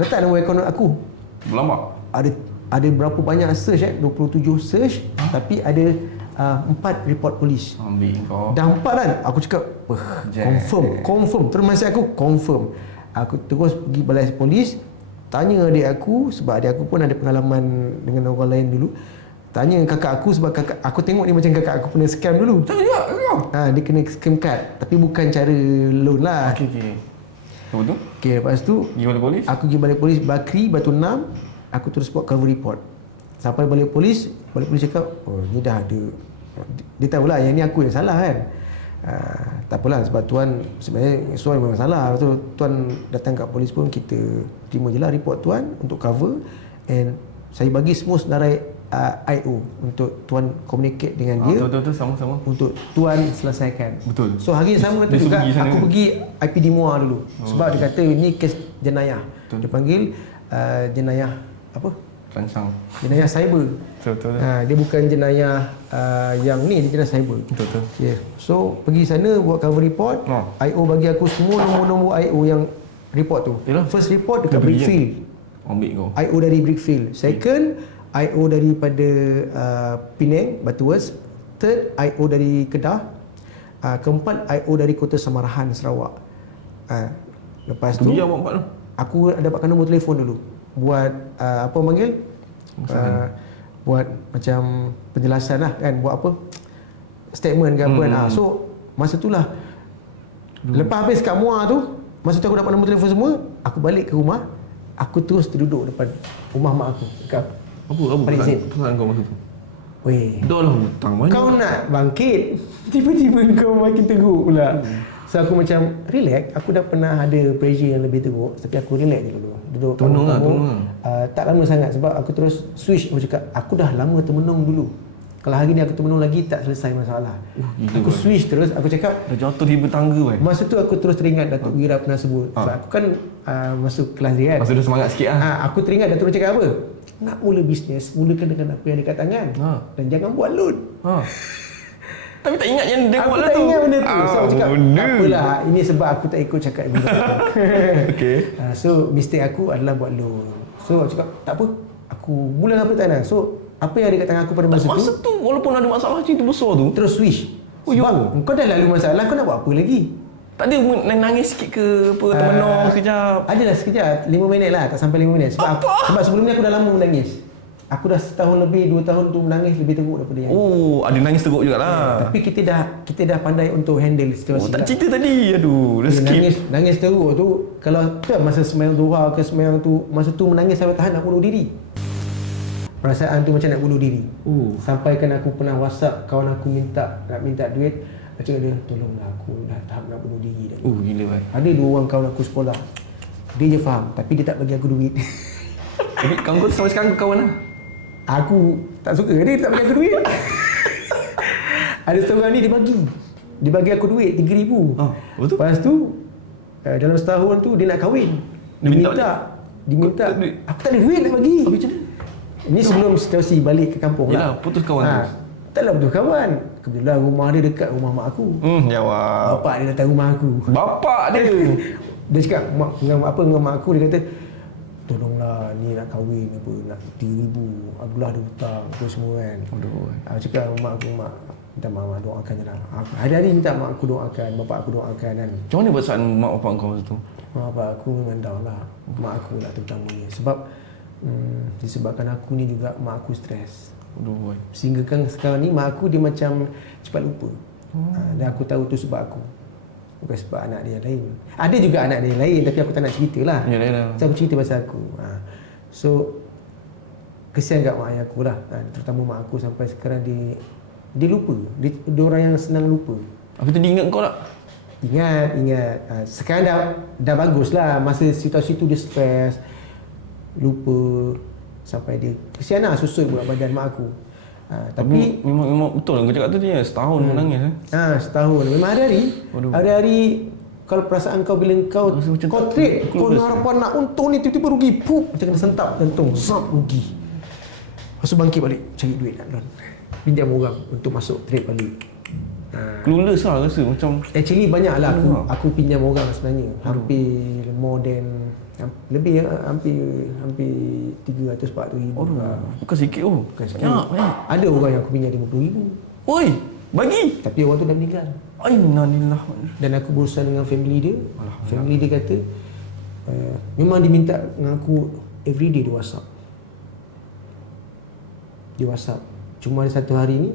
Letak nombor account aku. Berlambak. Ada berapa banyak search 27 search, tapi ada 4 report polis. Ambil kau. Dah 4 kan. Aku cakap confirm. Terus masa aku confirm. Aku terus pergi balai polis, tanya adik aku, sebab adik aku pun ada pengalaman dengan orang lain dulu. Tanya kakak aku, sebab kakak aku tengok ni macam kakak aku pernah scam dulu. Tanya juga kau. Dia kena scam kad, tapi bukan cara loan lah. Okey. Lepas tu? Okey, lepas tu Pergi balai polis? aku pergi balai polis Bakri, Batu 6. Aku terus buat cover report. Sampai balai polis cakap, oh ni dah ada. Dia tahulah yang ni aku yang salah kan. Tak apalah, sebab tuan sebenarnya soal memang salah. Lepas tu tuan datang kat polis pun kita terima je lah report tuan untuk cover. And saya bagi semua senarai IO untuk tuan communicate dengan dia. Betul, sama-sama. Untuk tuan selesaikan. Betul. So hari yang sama tu juga aku pergi IPD Muar dulu. Sebab dia kata ni kes jenayah. Betul. Dia panggil jenayah apa? Rancang. Jenayah cyber. Betul. Dia bukan jenayah yang ni, dia jenayah cyber. Betul. Yeah. So pergi sana buat cover report. IO bagi aku semua nombor-nombor IO yang report tu. Yalah. First report dekat Brickfield. Ambil kau. IO dari Brickfield. Second, IO daripada Penang, Batuas. Third, IO dari Kedah. Keempat, IO dari Kota Samarahan, Sarawak. Lepas tu Pergi awak buat tu. aku dapatkan nombor telefon dulu. Buat apa panggil? Buat macam penjelasan lah kan, buat apa? Statement ke apa kan. So masa tu lah, lepas habis kat Muar tu, masa tu aku dapat nombor telefon semua, aku balik ke rumah. Aku terus duduk depan rumah mak aku kat Apa pesan kau masa tu? Weh, Dah lah hutang banyak. kau nak bangkit, tiba-tiba kau makin teruk pula. So aku macam relax. Aku dah pernah ada pressure yang lebih teruk, tapi aku relax je dulu. Duduk Tenung lah. tak lama sangat, sebab aku terus switch. Aku cakap aku dah lama termenung dulu. Kalau hari ni aku termenung lagi, tak selesai masalah. Aku switch terus. Aku cakap Dah jatuh di bertangga kan. masa tu aku terus teringat Datuk Wira pernah sebut. Sebab aku kan masuk kelas dia kan. Masa dah semangat sikit lah. Aku teringat Datuk cakap apa? Nak mula bisnes, mulakan dengan apa yang dekat tangan. Dan jangan buat loan. Tapi tak ingat yang dia Aku buat lah tak tu. ingat benda tu. So aku cakap, benda. tak apalah, ini sebab aku tak ikut cakap ibu bapa. Okey. So mistake aku adalah buat loan. So aku cakap, tak apa, aku mula apa tanah. So apa yang ada kat tangan aku pada masa tu, Walaupun ada masalah macam tu besar tu, terus switch. Sebab kau dah lalu masalah, kau nak buat apa lagi? tak ada nangis sikit ke apa, termenung sekejap. Adalah sekejap, 5 minit lah, tak sampai 5 minit. Sebab sebelum ni aku dah lama menangis. Aku dah setahun lebih, 2 tahun tu menangis lebih teruk daripada yang Ada nangis teruk jugalah. Tapi kita dah pandai untuk handle situasi. Tak cerita tadi. Aduh, dah skip. Nangis teruk tu, kalau tu masa sembahyang duha ke sembahyang tu, masa tu menangis sampai tahan nak bunuh diri. Perasaan tu macam nak bunuh diri. Sampaikan aku pernah WhatsApp kawan aku nak minta duit. Aku cakap dia, tolonglah aku dah tahap nak bunuh diri dah. Gila kan. Ada 2 orang kawan aku sekolah. Dia je faham tapi dia tak bagi aku duit. Tapi kawan kau sampai sekarang kawan lah? Aku tak suka dia tak bagi aku duit. Ada seorang ni dia bagi aku duit 3,000. Betul? Lepas tu dalam setahun tu dia nak kahwin. Dia minta duit? aku tak ada duit nak bagi. Macam mana? Ini sebelum situasi balik ke kampung Yalah, lah. putus kawan tu. Taklah putus kawan. Kebetulan rumah dia dekat rumah mak aku. Jawab. Bapak dia datang rumah aku. Bapak dia. Dia cakap dengan mak aku, dia kata tolonglah ni nak kahwin apa, nak 3,000, Abdullah ada hutang apa semua kan. Aku cakap mak aku, mak minta mak doakan je lah. Hari-hari minta mak aku doakan, bapak aku doakan kan. Macam mana perasaan mak bapak kau masa tu? Mak bapak aku memang down lah. Mak aku lah terutamanya. Sebab disebabkan aku ni juga mak aku stres. Sehingga kan sekarang ni mak aku dia macam cepat lupa. Dan aku tahu tu sebab aku. Bukan sebab anak dia yang lain. Ada juga anak dia yang lain tapi aku tak nak cerita lah. So aku cerita pasal aku. So kesian kat mak ayah aku lah. Terutama mak aku sampai sekarang dia lupa. Dia orang yang senang lupa. Apa tu dia ingat kau tak? Ingat. Sekarang dah bagus lah. Masa situasi tu dia stres, lupa, sampai dia kesian lah susut buat badan mak aku. Tapi memang betul lah kau cakap tu dia setahun menangis setahun. Memang hari-hari kalau perasaan kau bila kau trade, kau harapan nak untung ni tiba-tiba rugi, macam kena sentap jantung, rugi. Lepas tu bangkit balik cari duit nak loan, pinjam orang untuk masuk trade balik. Clueless lah rasa macam. Actually banyak lah aku pinjam orang sebenarnya. Hampir more than lebih hampir 300-400 ribu. Bukan sikit Bukan sikit. Ada orang yang aku pinjam 50 ribu. Oi, bagi. Tapi orang tu dah meninggal. Innalillah. Dan aku berurusan dengan family dia. Family dia kata memang dia minta dengan aku everyday dia WhatsApp. Cuma ada satu hari ni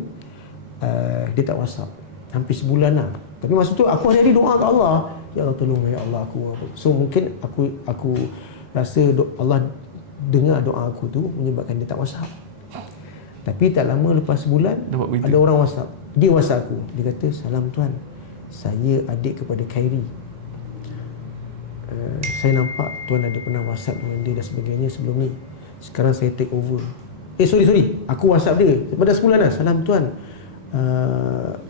dia tak WhatsApp. Hampir sebulan lah. Tapi masa tu aku hari-hari doa ke Allah. Ya Allah tolong ya Allah aku. So mungkin aku rasa Allah dengar doa aku tu menyebabkan dia tak WhatsApp. Tapi tak lama lepas sebulan ada orang WhatsApp. Dia WhatsApp aku. Dia kata, "Salam tuan. Saya adik kepada Khairi. Saya nampak tuan ada pernah WhatsApp dengan dia dan sebagainya sebelum ni. Sekarang saya take over." Sorry. Aku WhatsApp dia pada sebulan dah. "Salam tuan.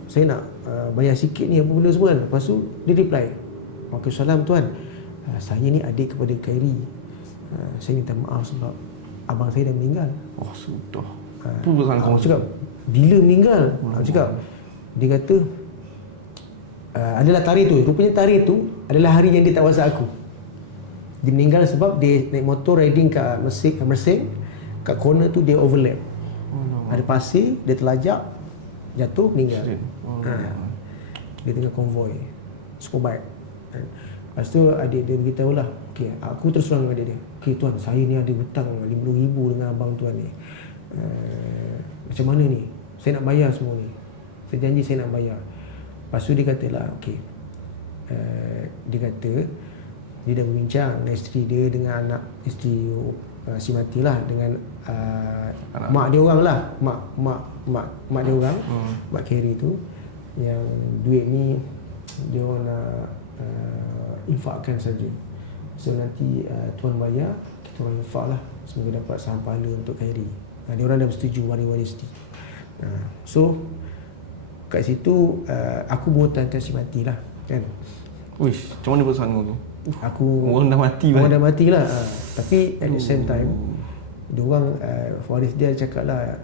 Saya nak bayar sikit ni apa benda semua kan." Lepas tu dia reply, "Waalaikumsalam tuan. Saya ni adik kepada Khairi. Saya minta maaf sebab abang saya dah meninggal." Sudah. Tu pesan kau cakap, "Bila meninggal?" Aku cakap, dia kata adalah tarikh tu. Rupanya tarikh tu adalah hari yang dia tak WhatsApp aku. Dia meninggal sebab dia naik motor riding kat Mersing. Kat corner tu dia overlap. Ada pasir, dia terlajak, jatuh, meninggal. Dia tengah konvoi Superbike. Lepas tu adik dia beritahu lah, "Okay, aku terus terang dengan dia, "Okay tuan, saya ni ada hutang 50,000 dengan abang tuan ni. Macam mana ni? Saya nak bayar semua ni. Saya janji saya nak bayar." Lepas tu dia kata lah, "Okay." Dia kata dia dah berbincang dengan isteri dia, dengan anak isteri si mati lah, dengan mak dia orang lah, mak dia orang, mak Khairi tu, yang duit ni dia orang nak infakkan saja. So nanti tuan bayar, kita orang infak lah, semoga dapat saham pahala untuk Khairi. Dia orang dah bersetuju waris-waris ni. So kat situ aku berhutang si mati lah kan. Wish, macam mana perasaan kau tu? Orang dah mati lah. Tapi at the same time diorang waris dia cakap lah,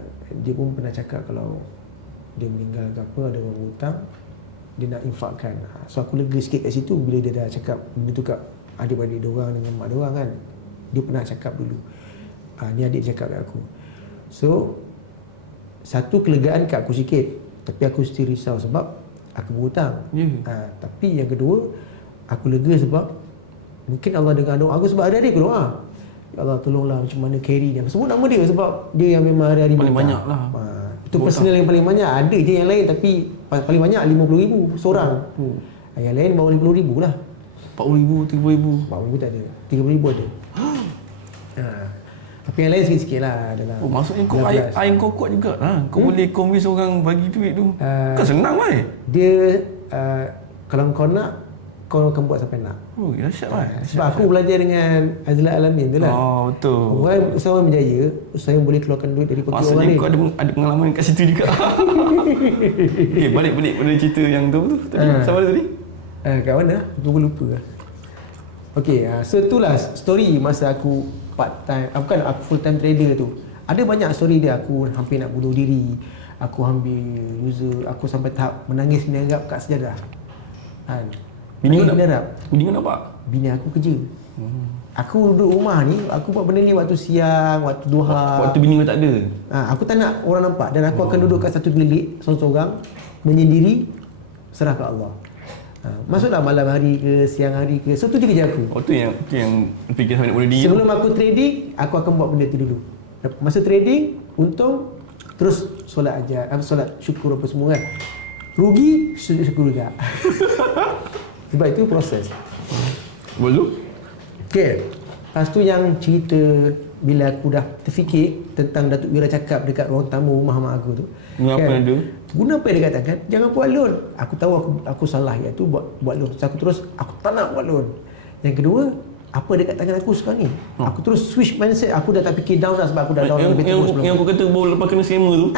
dia pun pernah cakap kalau dia meninggal ke apa, ada orang hutang, dia nak infakkan. So aku lega sikit kat situ bila dia dah cakap benda tu kat adik-adik diorang dengan mak diorang kan. Dia pernah cakap dulu. Ni adik cakap kat aku. So satu kelegaan kat aku sikit, tapi aku still risau sebab aku berhutang. Tapi yang kedua, aku lega sebab mungkin Allah dengar doa aku, sebab hari-hari aku doa, "Ya Allah tolonglah macam mana Khairi ni." Aku sebut nama dia sebab dia yang memang hari-hari paling banyak lah. Itu personal yang paling banyak. Ada je yang lain tapi paling banyak 50,000 seorang. Yang lain bawah 50,000 lah. 40,000, 30,000. 40,000 tak ada. 30,000 ada. Tapi yang lain sikit-sikit lah dalam. Oh, maksudnya kau air kau kuat juga lah. Kau boleh convince orang bagi duit tu. Kan senang lah. Dia kalau kau nak, kau akan buat sampai nak. Oh, dahsyat lah. Sebab aku belajar dengan Azlan Alamin tu lah. Oh, betul. Orang usahawan berjaya, usahawan boleh keluarkan duit dari poket orang lain. Maksudnya kau ada pengalaman kat situ juga. Okay, balik pada cerita yang tu tadi. Sama ada tadi? Kat mana? Aku lupa lah. Okay, so itulah story masa aku part time, bukan aku full time trader tu. Ada banyak story dia, aku hampir nak bunuh diri, aku ambil user, aku sampai tahap menangis menyerap kat sejadah. Kan? Bini kau nampak? Bini aku kerja. Aku duduk rumah ni, aku buat benda ni waktu siang, waktu duha. Waktu bini kau tak ada? Aku tak nak orang nampak dan aku akan duduk kat satu bilik seorang-seorang, menyendiri, serah ke Allah. Masuklah malam hari ke, siang hari ke. So tu je kerja aku. Oh tu yang fikir sampai nak bunuh diri. Sebelum aku trading, aku akan buat benda tu dulu. Masa trading, untung, terus solat solat syukur apa semua kan. Rugi, syukur juga. Sebab itu proses. Boleh? Okay. Lepas tu yang cerita bila aku dah terfikir tentang Datuk Wira cakap dekat ruang tamu rumah mak aku tu. Guna apa yang ada? Guna apa yang dia katakan? Jangan buat loan. Aku tahu aku salah iaitu buat loan. So, aku tak nak buat loan. Yang kedua, apa dekat tangan aku sekarang ni? Aku terus switch mindset. Aku dah tak fikir down dah sebab aku dah down lebih teruk sebelum. Yang aku kata baru lepas kena scammer tu.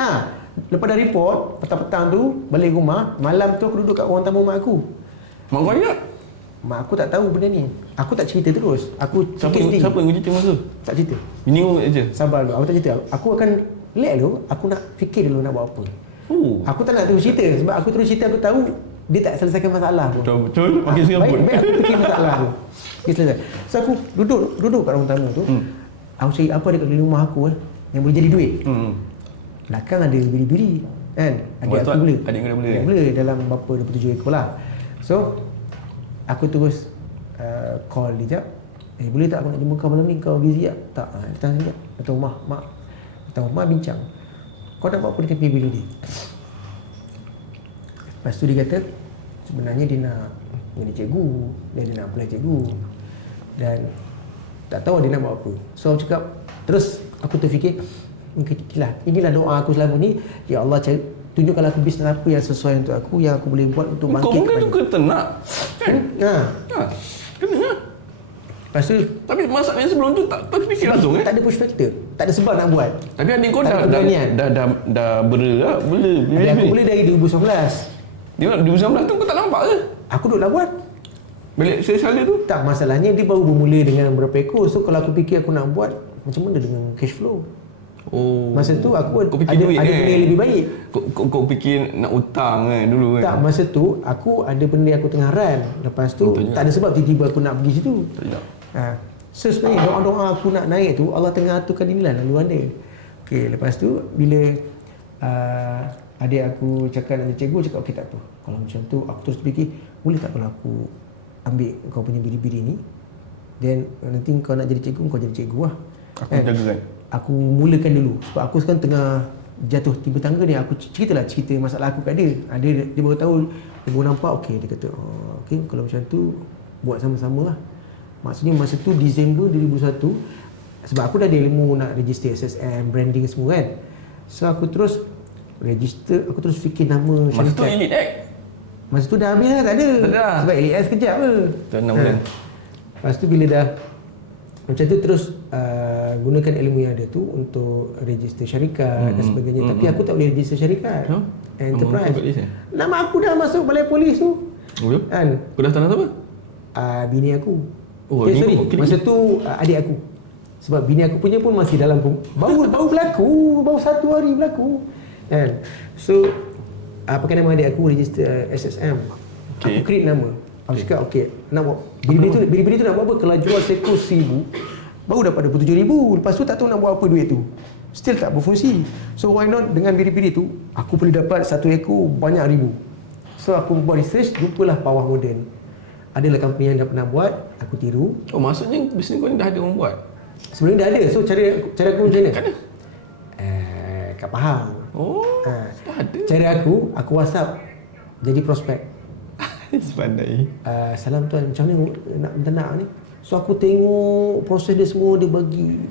Lepas dah report, petang-petang tu balik rumah, malam tu aku duduk kat ruang tamu mak aku. Mak kau ada? Mak aku tak tahu benda ni. Aku tak cerita terus. Aku Siapa yang cerita masa? Tak cerita. Bini kau je? Sabar dulu. Aku tak cerita. Aku akan let dulu. Aku nak fikir dulu nak buat apa. Aku tak nak terus cerita. Sebab aku terus cerita aku tahu dia tak selesaikan masalah pun. Betul. Makin serabut. Baik aku fikir masalah tu. Okay, selesai. So aku duduk kat ruang tamu tu. Aku cari apa dekat dalam rumah aku yang boleh jadi duit. Belakang ada biri-biri. Kan? Adik aku boleh. Adik kau dah boleh? Boleh dalam berapa 27 ekor lah. So aku terus call dia jap. Boleh tak aku nak jumpa kau malam ni? Kau busy tak? Tak, datang sekejap. Datang rumah, mak. Datang rumah bincang. Kau nak buat apa dengan bini dia? Lepas tu dia kata, sebenarnya dia nak jadi cikgu. Dia nak apply cikgu. Dan tak tahu dia nak buat apa. So aku cakap, terus aku terfikir, inilah doa aku selama ni. Ya Allah, tunjukkanlah aku bisnes apa yang sesuai untuk aku, yang aku boleh buat untuk bangkit. Kau mungkin juga ternak. Kena. Lepas tu, tapi masalahnya sebelum tu tak terfikir langsung tak ada push factor. Tak ada sebab nak buat. Tapi adik kau dah bergerak boleh. Adik aku boleh dari 2019. Dia 2019 tu kau tak nampak ke? Aku duduk dah buat. Balik sekali tu? Tak, masalahnya dia baru bermula dengan berapa ekor. So kalau aku fikir aku nak buat, macam mana dengan cash flow? Masa tu aku ada benda yang lebih baik. Kau fikir nak utang kan dulu kan? Tak, masa tu aku ada benda yang aku tengah run. Lepas tu tak ada sebab tiba-tiba aku nak pergi situ. So sebenarnya doa-doa aku nak naik tu, Allah tengah aturkan inilah laluan dia. Okay, lepas tu bila adik aku cakap nak jadi cikgu, cakap okey tak apa. Kalau macam tu aku terus fikir, boleh tak kalau aku ambil kau punya biri-biri ni, then nanti kau nak jadi cikgu, kau jadi cikgu lah. Aku jaga kan? Aku mulakan dulu. Sebab aku sekarang tengah jatuh timba tangga ni. Aku cerita masalah aku kat dia. Dia baru tahu, dia baru nampak, okey. Dia kata, okey kalau macam tu buat sama-sama lah. Maksudnya masa tu Disember 2001, sebab aku dah ada ilmu nak register SSM, branding semua kan. So aku terus register, aku terus fikir nama syarikat. Masa tu Elite X? Masa tu dah habis lah, tak ada. Sebab Elite X kejap ke. Tu 6 bulan. Lepas tu bila dah macam tu terus gunakan ilmu yang ada tu untuk register syarikat dan sebagainya. Tapi aku tak boleh register syarikat. Enterprise. Nama aku dah masuk balai polis tu. Kan? Kau dah tanah apa? Bini aku. Sorry. Masa tu adik aku. Sebab bini aku punya pun masih dalam baru berlaku, baru 1 hari berlaku. Kan? So pakai nama adik aku register SSM. Aku create nama. Aku cakap okey, nak buat biri-biri tu nak buat apa? Kalau jual seekor 1,000 baru dapat 27,000. Lepas tu tak tahu nak buat apa duit tu. Still tak berfungsi. So why not dengan biri-biri tu aku boleh dapat 1 ekor banyak ribu. So aku buat research, jumpalah Pawah Moden. Adalah company yang dah pernah buat, aku tiru. Maksudnya bisnes kau ni dah ada orang buat? Sebenarnya dah ada. So cara aku macam mana? Kat Pahang. Dah ada. Cara aku WhatsApp jadi prospek. Sepandai. Salam tuan, macam mana nak ternak ni? So aku tengok proses dia semua, dia bagi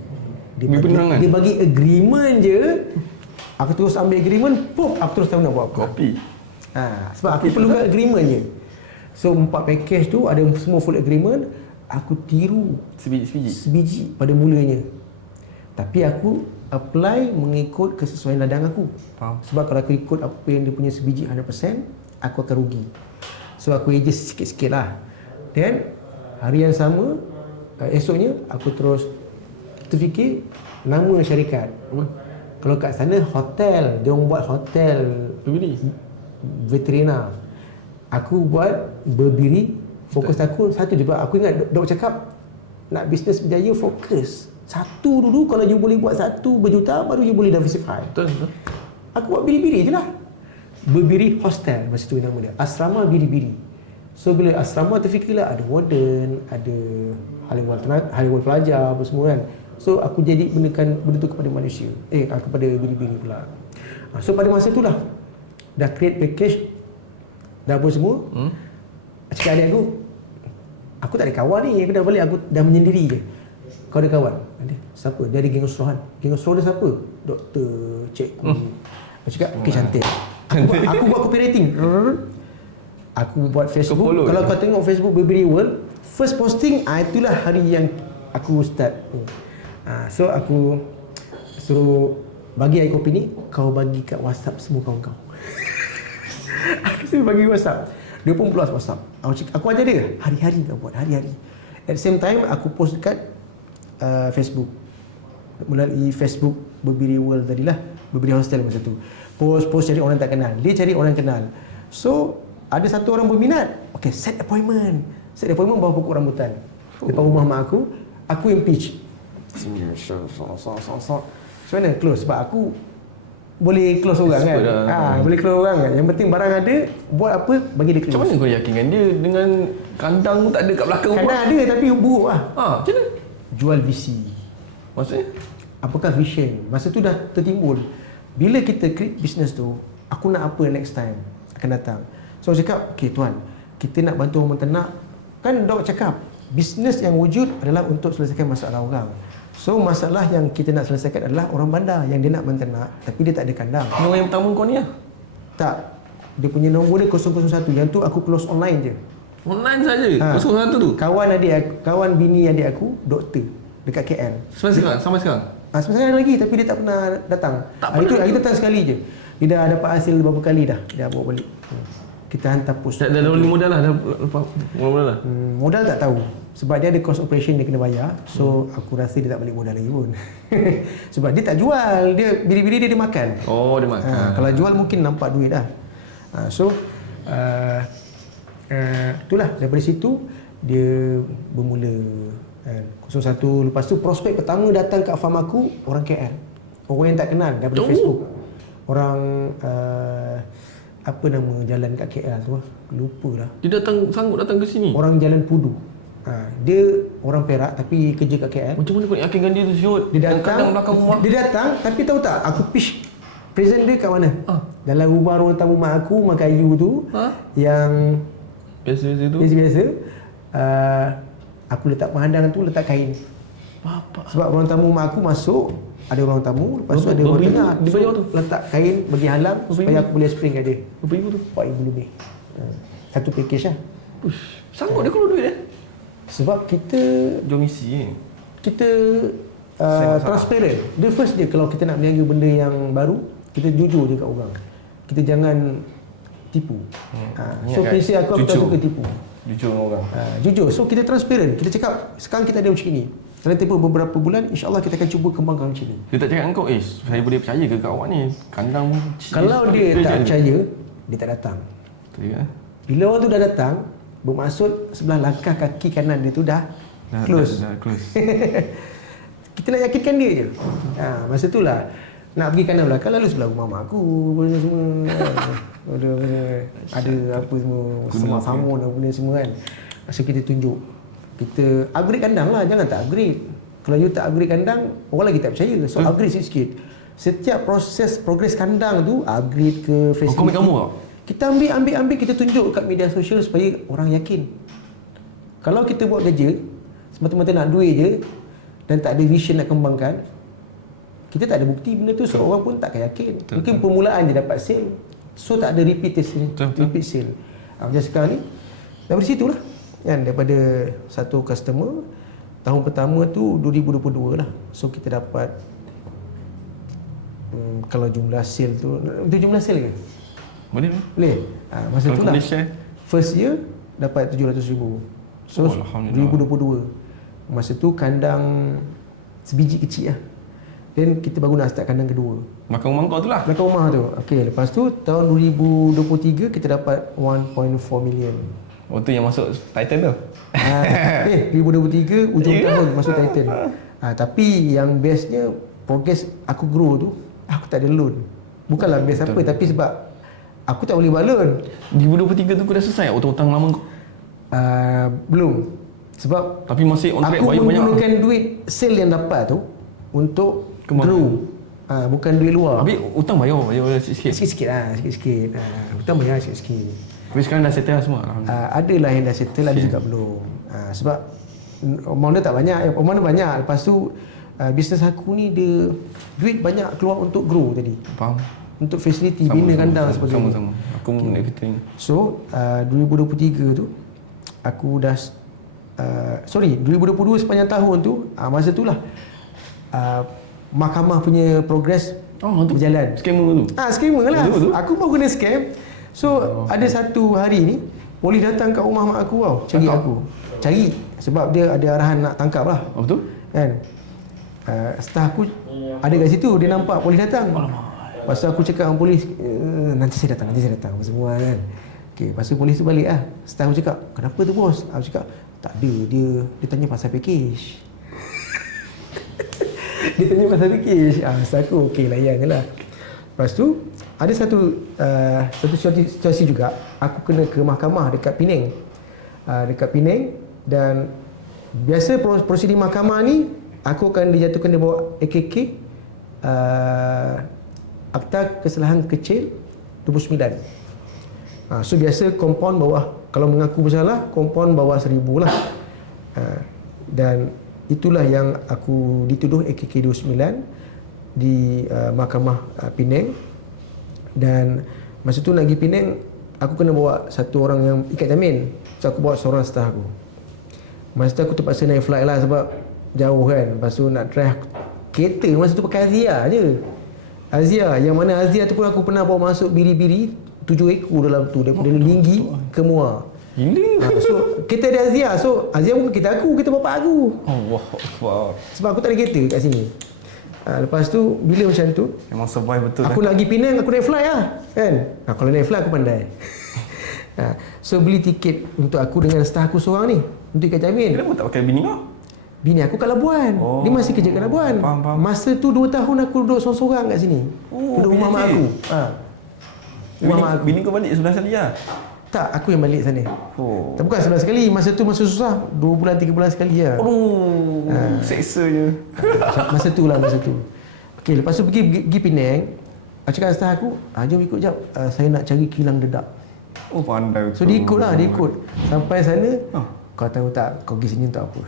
Dia bagi agreement je. Aku terus ambil agreement, pop, aku terus tahu nak buat apa. Kopi. Sebab aku perlukan agreement je. So 4 package tu ada semua full agreement. Aku tiru sebiji pada mulanya. Tapi aku apply mengikut kesesuaian ladang aku. Faham. Sebab kalau aku ikut apa yang dia punya sebiji 100%, aku akan rugi. So aku adjust sikit-sikit lah. Dan hari yang sama, esoknya aku terus terfikir nama syarikat. Kalau kat sana hotel, dia orang buat hotel veterina. Aku buat berbiri. Fokus aku satu je. Aku ingat dok cakap nak bisnes berjaya fokus satu dulu. Kalau you boleh buat satu berjuta, baru you boleh diversify. Betul. Aku buat biri-biri je lah. Berbiri hostel, masa tu nama dia, asrama biri-biri. So bila asrama terfikirlah ada warden, ada haliwan pelajar apa semua kan. So aku jadi benda tu kepada manusia, kepada biri-biri pula. So pada masa tu lah dah create package, dah apa semua. Cakap adik aku tak ada kawan ni, aku dah balik, aku dah menyendiri je. Kau ada kawan? Ada. Siapa? Dia ada geng usrohan. Geng usroh dia siapa? Doktor, cikgu. Aku cakap, okey cantik. Aku buat copywriting. Aku buat Facebook. Kalau kau tengok Facebook Burberry World, first posting, itulah hari yang aku start. So aku suruh bagi air kopi ni, kau bagi kat WhatsApp semua kawan kau. Aku suruh bagi WhatsApp. Dia pun plus WhatsApp. Aku ajar dia, hari-hari kau buat, hari-hari. At the same time, aku post dekat Facebook. Melalui Facebook Burberry World tadilah, Burberry Hostel masa tu. Post cari orang tak kenal. Dia cari orang kenal. So, ada satu orang berminat. Okay, set appointment bawah pokok rambutan. Depan rumah mak aku yang pitch. So, mana close? Sebab aku boleh close orang kan. Boleh close orang kan. Yang penting barang ada, buat apa, bagi dia close. Macam mana kau yakinkan dia dengan kandang tak ada kat belakang rumah? Kandang ada tapi buruk lah. Macam mana? Jual visi. Maksudnya? Apakah vision? Masa tu dah tertimbul. Bila kita create business tu, aku nak apa next time akan datang. So aku cakap, okay tuan, kita nak bantu orang ternak. Kan dok cakap, bisnes yang wujud adalah untuk selesaikan masalah orang. So masalah yang kita nak selesaikan adalah orang bandar yang dia nak menternak tapi dia tak ada kandang. Nombor yang pertama kau ni lah? Tak. Dia punya nombor dia 001. Yang tu aku close online je. Online saja? 001 tu? Kawan bini adik aku, doktor dekat KL. Sampai sekarang? Sampai sekarang lagi tapi dia tak pernah datang. Hari tu datang sekali je. Dia dah dapat hasil beberapa kali dah. Dia bawa balik. Kita hantar post. Dah beli modal lah? Modal lah? Modal tak tahu. Sebab dia ada cost operation dia kena bayar. So aku rasa dia tak balik modal lagi pun. Sebab dia tak jual. Dia biri-biri dia makan. Oh, dia makan. Kalau jual mungkin nampak duit dah. So itulah daripada situ dia bermula. 01. Lepas tu prospek pertama datang kat farm aku orang KL. Orang yang tak kenal daripada Facebook. Orang apa nama jalan kat KL tu lah. Lupalah. Dia sanggup datang ke sini? Orang Jalan Pudu. Dia orang Perak tapi kerja kat KL. Macam mana kau yakinkan dia tu siut? Dia datang belakang rumah. Dia datang tapi tahu tak aku pitch present dia kat mana? Dalam rumah ruang tamu mak aku, rumah kayu tu. Yang biasa-biasa tu. Biasa-biasa. Aku letak pemandangan tu, letak kain. Sebab ruang tamu mak aku masuk, ada ruang tamu, lepas tu ada ruang tengah. Di bawah tu letak kain bagi halang supaya aku boleh spring kat dia. Berapa ribu tu? 4,000 lebih. Satu package lah. Sanggup dia keluar duit dia? Sebab kita Jomisi kita transparent. The first dia kalau kita nak berniaga benda yang baru, kita jujur je kat orang. Kita jangan tipu. So prinsip aku tak suka tipu. Jujur dengan orang. Jujur. So kita transparent. Kita cakap sekarang kita ada macam ni. Dalam tempoh beberapa bulan, insya-Allah kita akan cuba kembangkan macam ni. Dia tak cakap dengan kau, saya boleh percaya ke kat awak ni? Kandang kalau dia tak percaya, dia tak datang. Betul ke? Bila orang tu dah datang, bermaksud sebelah langkah kaki kanan dia tu dah close. Dah close. Kita nak yakinkan dia je. Masa tu lah nak pergi kanan belakang, lalu sebelah rumah mak aku benda semua. ada apa semua samun apa benda semua kan. So kita tunjuk, kita upgrade kandang lah, jangan tak upgrade. Kalau you tak upgrade kandang, orang lagi tak percaya. So upgrade sikit-sikit. Setiap progres kandang tu upgrade ke facility. Kau ambil kamu tak? Kita ambil kita tunjuk kat media sosial supaya orang yakin. Kalau kita buat kerja semata-mata nak duit je dan tak ada vision nak kembangkan, kita tak ada bukti benda tu, so orang pun takkan yakin. Mungkin permulaan dia dapat sale, so tak ada repeat sale. Macam sekarang ni dari situ lah kan, daripada satu customer tahun pertama tu 2022 lah, so kita dapat kalau jumlah sale tu, itu jumlah sale ke? Boleh. Masa tu lah first year dapat 700,000. So 2022 masa tu kandang sebiji kecil lah. Then kita baru nak start kandang kedua. Belakang rumah kau tu lah? Belakang rumah tu. Okay, lepas tu tahun 2023 kita dapat 1.4 million. Oh tu yang masuk Titan tu? 2023 ujung tahun masuk Titan. Tapi yang bestnya progress aku grow tu, aku tak ada loan. Bukanlah best apa, tapi sebab aku tak boleh buat loan. 2023 tu kau dah selesai hutang lama kau? Belum. Sebab tapi masih on track, aku bayar banyak. Aku menggunakan duit sale yang dapat tu untuk grow. Bukan duit luar. Habis hutang bayar sikit-sikit? Sikit-sikit lah, sikit-sikit. Hutang bayar sikit-sikit. Tapi sekarang dah settle lah semua? Adalah yang dah settle, ada juga belum. Sebab amount dia tak banyak, amount dia banyak. Lepas tu bisnes aku ni dia duit banyak keluar untuk grow tadi. Faham. Untuk facility, bina kandang sebagainya. Sama-sama. Aku nak kata ni. So 2023 tu aku dah 2022 sepanjang tahun tu, masa tu lah mahkamah punya progress berjalan. Scammer tu? Scammer lah. Aku baru kena scam. So ada satu hari ni polis datang kat rumah mak aku tau, cari aku. Cari sebab dia ada arahan nak tangkap lah. Betul? Kan? Staff aku ada kat situ, dia nampak polis datang. Lepas tu aku cakap dengan polis, nanti saya datang apa semua kan. Okay, lepas tu polis tu balik lah. Staff aku cakap, kenapa tu bos? Aku cakap, tak ada, dia tanya pasal package. Dia tanya pasal package. Staff aku, okay layan je lah. Lepas tu ada satu situasi juga, aku kena ke mahkamah dekat Penang. Dan biasa prosedur mahkamah ni aku akan dijatuhkan, dia bawa AKK, Akta Kesalahan Kecil 29. So biasa kompon bawah, kalau mengaku bersalah kompon bawah 1,000 lah. Dan itulah yang aku dituduh AKK 29 di mahkamah Penang. Dan masa tu nak pergi Penang, aku kena bawa satu orang yang ikat jamin. So aku bawa seorang staff aku. Masa tu aku terpaksa naik flight lah sebab jauh kan. Lepas tu nak drive kereta, masa tu pakai Azia je. Azia, yang mana Azia tu pun aku pernah bawa masuk biri-biri 7 ekor dalam tu, daripada Linggi ke Muar. Gila. So kita ada Azia. So Azia bukan kita aku, kita bapak aku. Allah. Sebab aku tak ada kereta kat sini. Lepas tu bila macam tu memang survive betul. Aku nak pergi Penang, aku naik flight lah kan. Kalau naik flight aku pandai. So beli tiket untuk aku dengan staff aku seorang ni untuk ikat jamin. Kenapa tak pakai bini kau? Bini aku kat Labuan. Dia masih kerja kat Labuan. Faham. Masa tu 2 tahun aku duduk sorang-sorang kat sini. Duduk rumah mak aku. Rumah mak aku. Bini kau balik 11 kali lah? Tak, aku yang balik sana. Tak, bukan 11 kali. Masa tu masa susah 2 bulan 3 bulan sekali lah. Seksa je. Masa tu. Okey, lepas tu pergi Penang. Aku cakap dengan staff aku, jom ikut jap. Saya nak cari kilang dedak. Pandai. So dia ikut. Sampai sana, kau tahu tak, kau pergi sini untuk apa?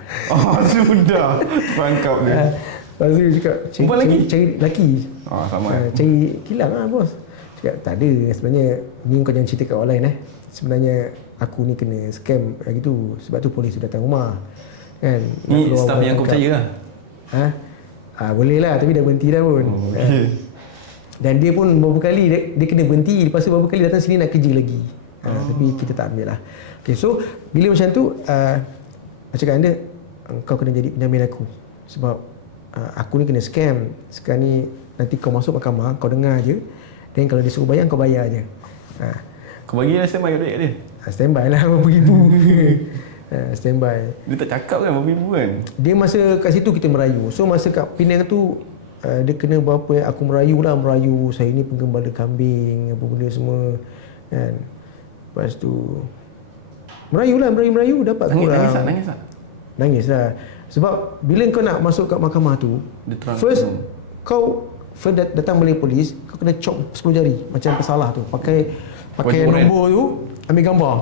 Sudah. Perangkap dia. Lepas tu dia cakap, cari lelaki. Sama. Cari kilang lah bos. Cakap, tak ada. Sebenarnya, ni kau jangan cerita kat orang lain Sebenarnya, aku ni kena scam gitu. Sebab tu polis tu datang rumah. Kan? Ni staff yang kau percaya lah? Boleh lah, tapi dah berhenti dah pun. Dan dia pun beberapa kali dia kena berhenti. Lepas tu beberapa kali datang sini nak kerja lagi. Tapi kita tak ambil lah. Okay, so bila macam tu aku cakap anda, kau kena jadi penjamin aku. Sebab aku ni kena scam. Sekarang ni nanti kau masuk mahkamah, kau dengar je. Dan kalau dia suruh bayar, kau bayar je. Kau bagi lah standby duit dia? Standby lah berapa ribu. Standby. Dia tak cakap kan berapa ribu kan? Dia masa kat situ kita merayu. So masa kat Penang tu dia kena berapa, aku merayu saya ni penggembala kambing, apa benda semua kan. Lepas tu merayu dapat kurang. Nangis lah. Sebab bila kau nak masuk kat mahkamah tu, first kau datang balik polis, kau kena chop 10 jari macam pesalah tu. Pakai nombor tu, ambil gambar.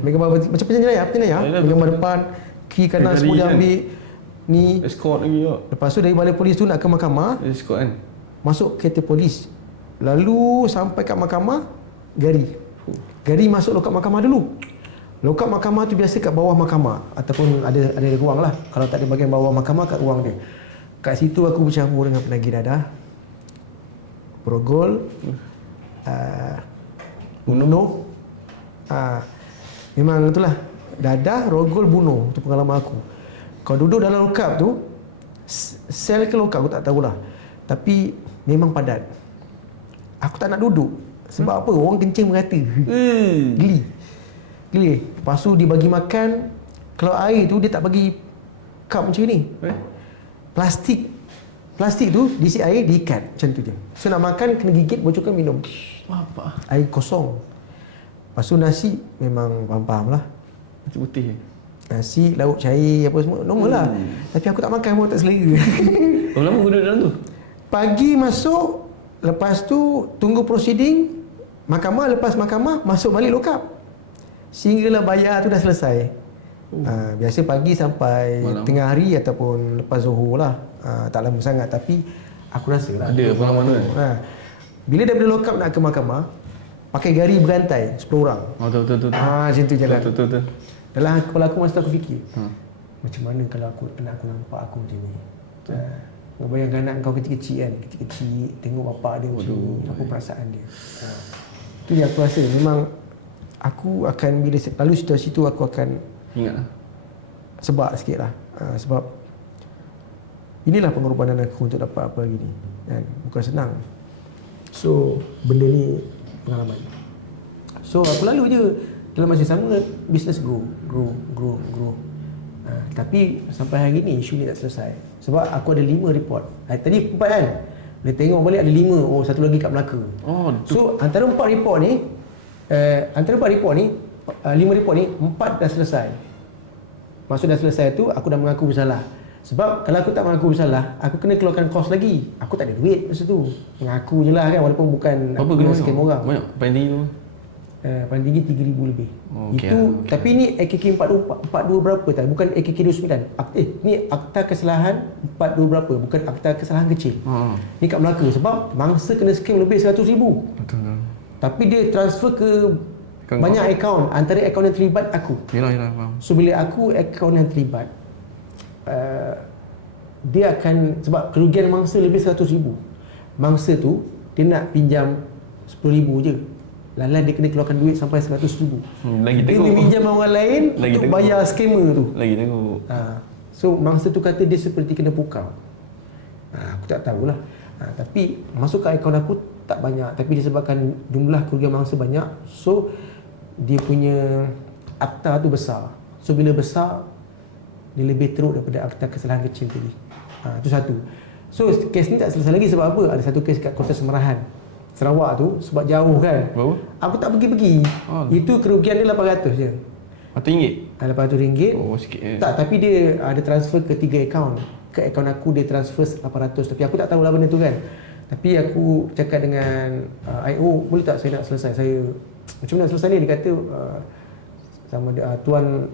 Ambil gambar macam penjenayah, ambil gambar depan, kiri kanan semua dia ambil. ni. Escort lagi tak? Lepas tu dari balai polis tu nak ke mahkamah, Escort kan? masuk kereta polis. Lalu sampai kat mahkamah, Gari masuk lokap mahkamah dulu. Lokap mahkamah tu biasa kat bawah mahkamah ataupun ada ruang lah. Kalau tak ada bahagian bawah mahkamah, kat ruang dia. Kat situ aku bercampur dengan penagih dadah, Borogol, bunuh. Memang itulah, dadah, rogol, bunuh. Itu pengalaman aku. Kalau duduk dalam lokap tu, sel ke lokap aku tak tahulah, tapi memang padat. Aku tak nak duduk. Sebab apa? Orang kencing merata. Geli. Lepas tu dia bagi makan. Kalau air tu dia tak bagi cup macam ni. Plastik tu diisi air, diikat macam tu je. So nak makan kena gigit, bocorkan, minum. Apa? Air kosong. Lepas tu nasi memang faham lah. Putih. Nasi, lauk cair apa semua normal lah. Tapi aku tak makan pun, tak selera. Berapa lama kau duduk dalam tu? Pagi masuk, lepas tu tunggu proceeding mahkamah, lepas mahkamah masuk balik lokap. Sehinggalah bayar tu dah selesai. Biasa pagi sampai malam, tengah hari ataupun lepas Zuhur lah. Tak lama sangat, tapi aku rasa lah ada pengalaman tu kan? Bila daripada lokap nak ke mahkamah, pakai gari berantai 10 orang. Betul. Macam tu jalan. Betul. Dalam kepala aku masa tu aku fikir, macam mana kalau anak aku nampak aku macam ni. Kau bayangkan anak kau kecil-kecil kan, kecil-kecil tengok bapak dia macam ni, apa perasaan dia. Itu yang aku rasa memang aku akan, bila lalu situasi tu aku akan ingat sebab sikit lah. Sebab inilah pengorbanan aku untuk dapat apa lagi ni kan? Bukan senang. So benda ni pengalaman. So aku lalu je. Dalam masa sama bisnes grow. Tapi sampai hari ni isu ni tak selesai. Sebab aku ada 5 report. Tadi 4 kan. Dia tengok balik ada 5. Oh, satu lagi kat Melaka. So antara 4 report ni, 5 report ni 4 dah selesai. Maksud dah selesai tu aku dah mengaku bersalah. Sebab kalau aku tak mengaku bersalah, aku kena keluarkan kos lagi. Aku tak ada duit masa tu. Mengaku je lah kan, walaupun bukan apa aku scam orang. Banyak paling tinggi tu? Paling tinggi 3,000 lebih. Okay, Itu okay. Tapi ni AKK 42 berapa tadi? Bukan AKK 29. Ni akta kesalahan 42 berapa? Bukan akta kesalahan kecil. Ni kat Melaka sebab mangsa kena scam lebih 100,000. Betul. Tapi dia transfer ke banyak akaun. Antara akaun yang terlibat aku. Yalah, faham. So bila aku akaun yang terlibat, dia akan, sebab kerugian mangsa lebih 100,000. Mangsa tu dia nak pinjam 10,000 je. Lalu dia kena keluarkan duit sampai 100,000. Lagi dia tengok. Dia pinjam orang lain lagi untuk tengok. Bayar skamer tu. Lagi tengok. So mangsa tu kata dia seperti kena pukau. Aku tak tahulah. Tapi masuk ke akaun aku tak banyak. Tapi disebabkan jumlah kerugian mangsa banyak, so dia punya akta tu besar. So bila besar, dia lebih teruk daripada akta kesalahan kecil tadi. Itu satu. So kes ni tak selesai lagi sebab apa? Ada satu kes kat Kota Semerahan, Sarawak tu, sebab jauh kan. Berapa? Aku tak pergi-pergi. Itu kerugian dia 800 je. RM800? RM800. Oh, sikit je. Tak, tapi dia ada transfer ke 3 akaun. Ke akaun aku dia transfer 800. Tapi aku tak tahu lah benda tu kan. Tapi aku cakap dengan IO, boleh tak saya nak selesai? Saya macam mana nak selesai ni? Dia kata sama tuan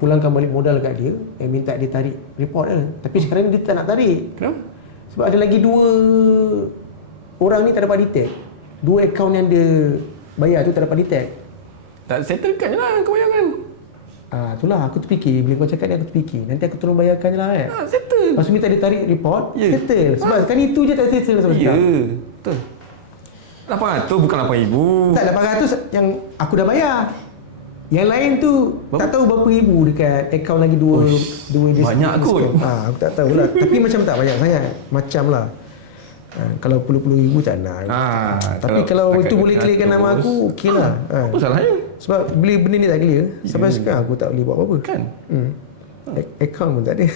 pulangkan balik modal kat dia, minta dia tarik report dia. Tapi sekarang ni dia tak nak tarik. Kenapa? Sebab ada lagi 2 orang ni tak dapat detect. 2 akaun yang dia bayar tu tak dapat detect. Tak settlekan je lah, kau bayangkan. Itulah aku terfikir. Bila kau cakap ni aku terfikir, nanti aku tolong bayarkan je lah kan. Settle. Lepas tu minta dia tarik report, settle. Sebab sekarang itu je tak settle sama sekali. Ya, betul. 800 bukan 8,000. Tak, 800 yang aku dah bayar. Yang lain tu berapa? Tak tahu berapa ribu dekat akaun lagi 2 banyak kot. Aku tak tahulah. Tapi macam tak banyak sangat. Macam lah. Kalau puluh-puluh ribu tak nak. Tapi kalau itu boleh clearkan nama aku, okey lah. Apa salahnya? Sebab bila benda ni tak clear, sampai sekarang aku tak boleh buat apa-apa. Kan? Akaun pun tak ada.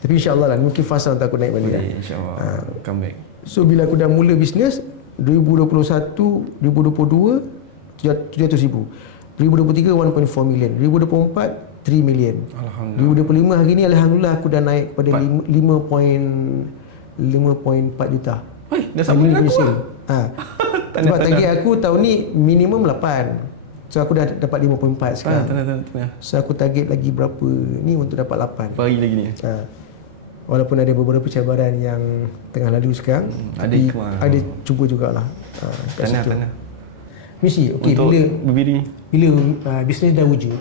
Tapi insyaAllah lah, mungkin fasa untuk aku naik balik lah. InsyaAllah, come back. So bila aku dah mula bisnes 2021, 2022 700,000, 2023 1.4 million, 2024 3 million, Alhamdulillah. 2025 hari ni Alhamdulillah aku dah naik kepada 5.4 juta. Dah sama dengan aku lah. Sebab target aku tahun ni minimum 8. So aku dah dapat 5.4 sekarang. Tengah. So aku target lagi berapa ni untuk dapat 8. Pagi lagi ni. Walaupun ada beberapa cabaran yang tengah lalu sekarang, ada cuba jugalah. Tanah. Mesti okey, untuk berdiri. Bila bisnes dah wujud,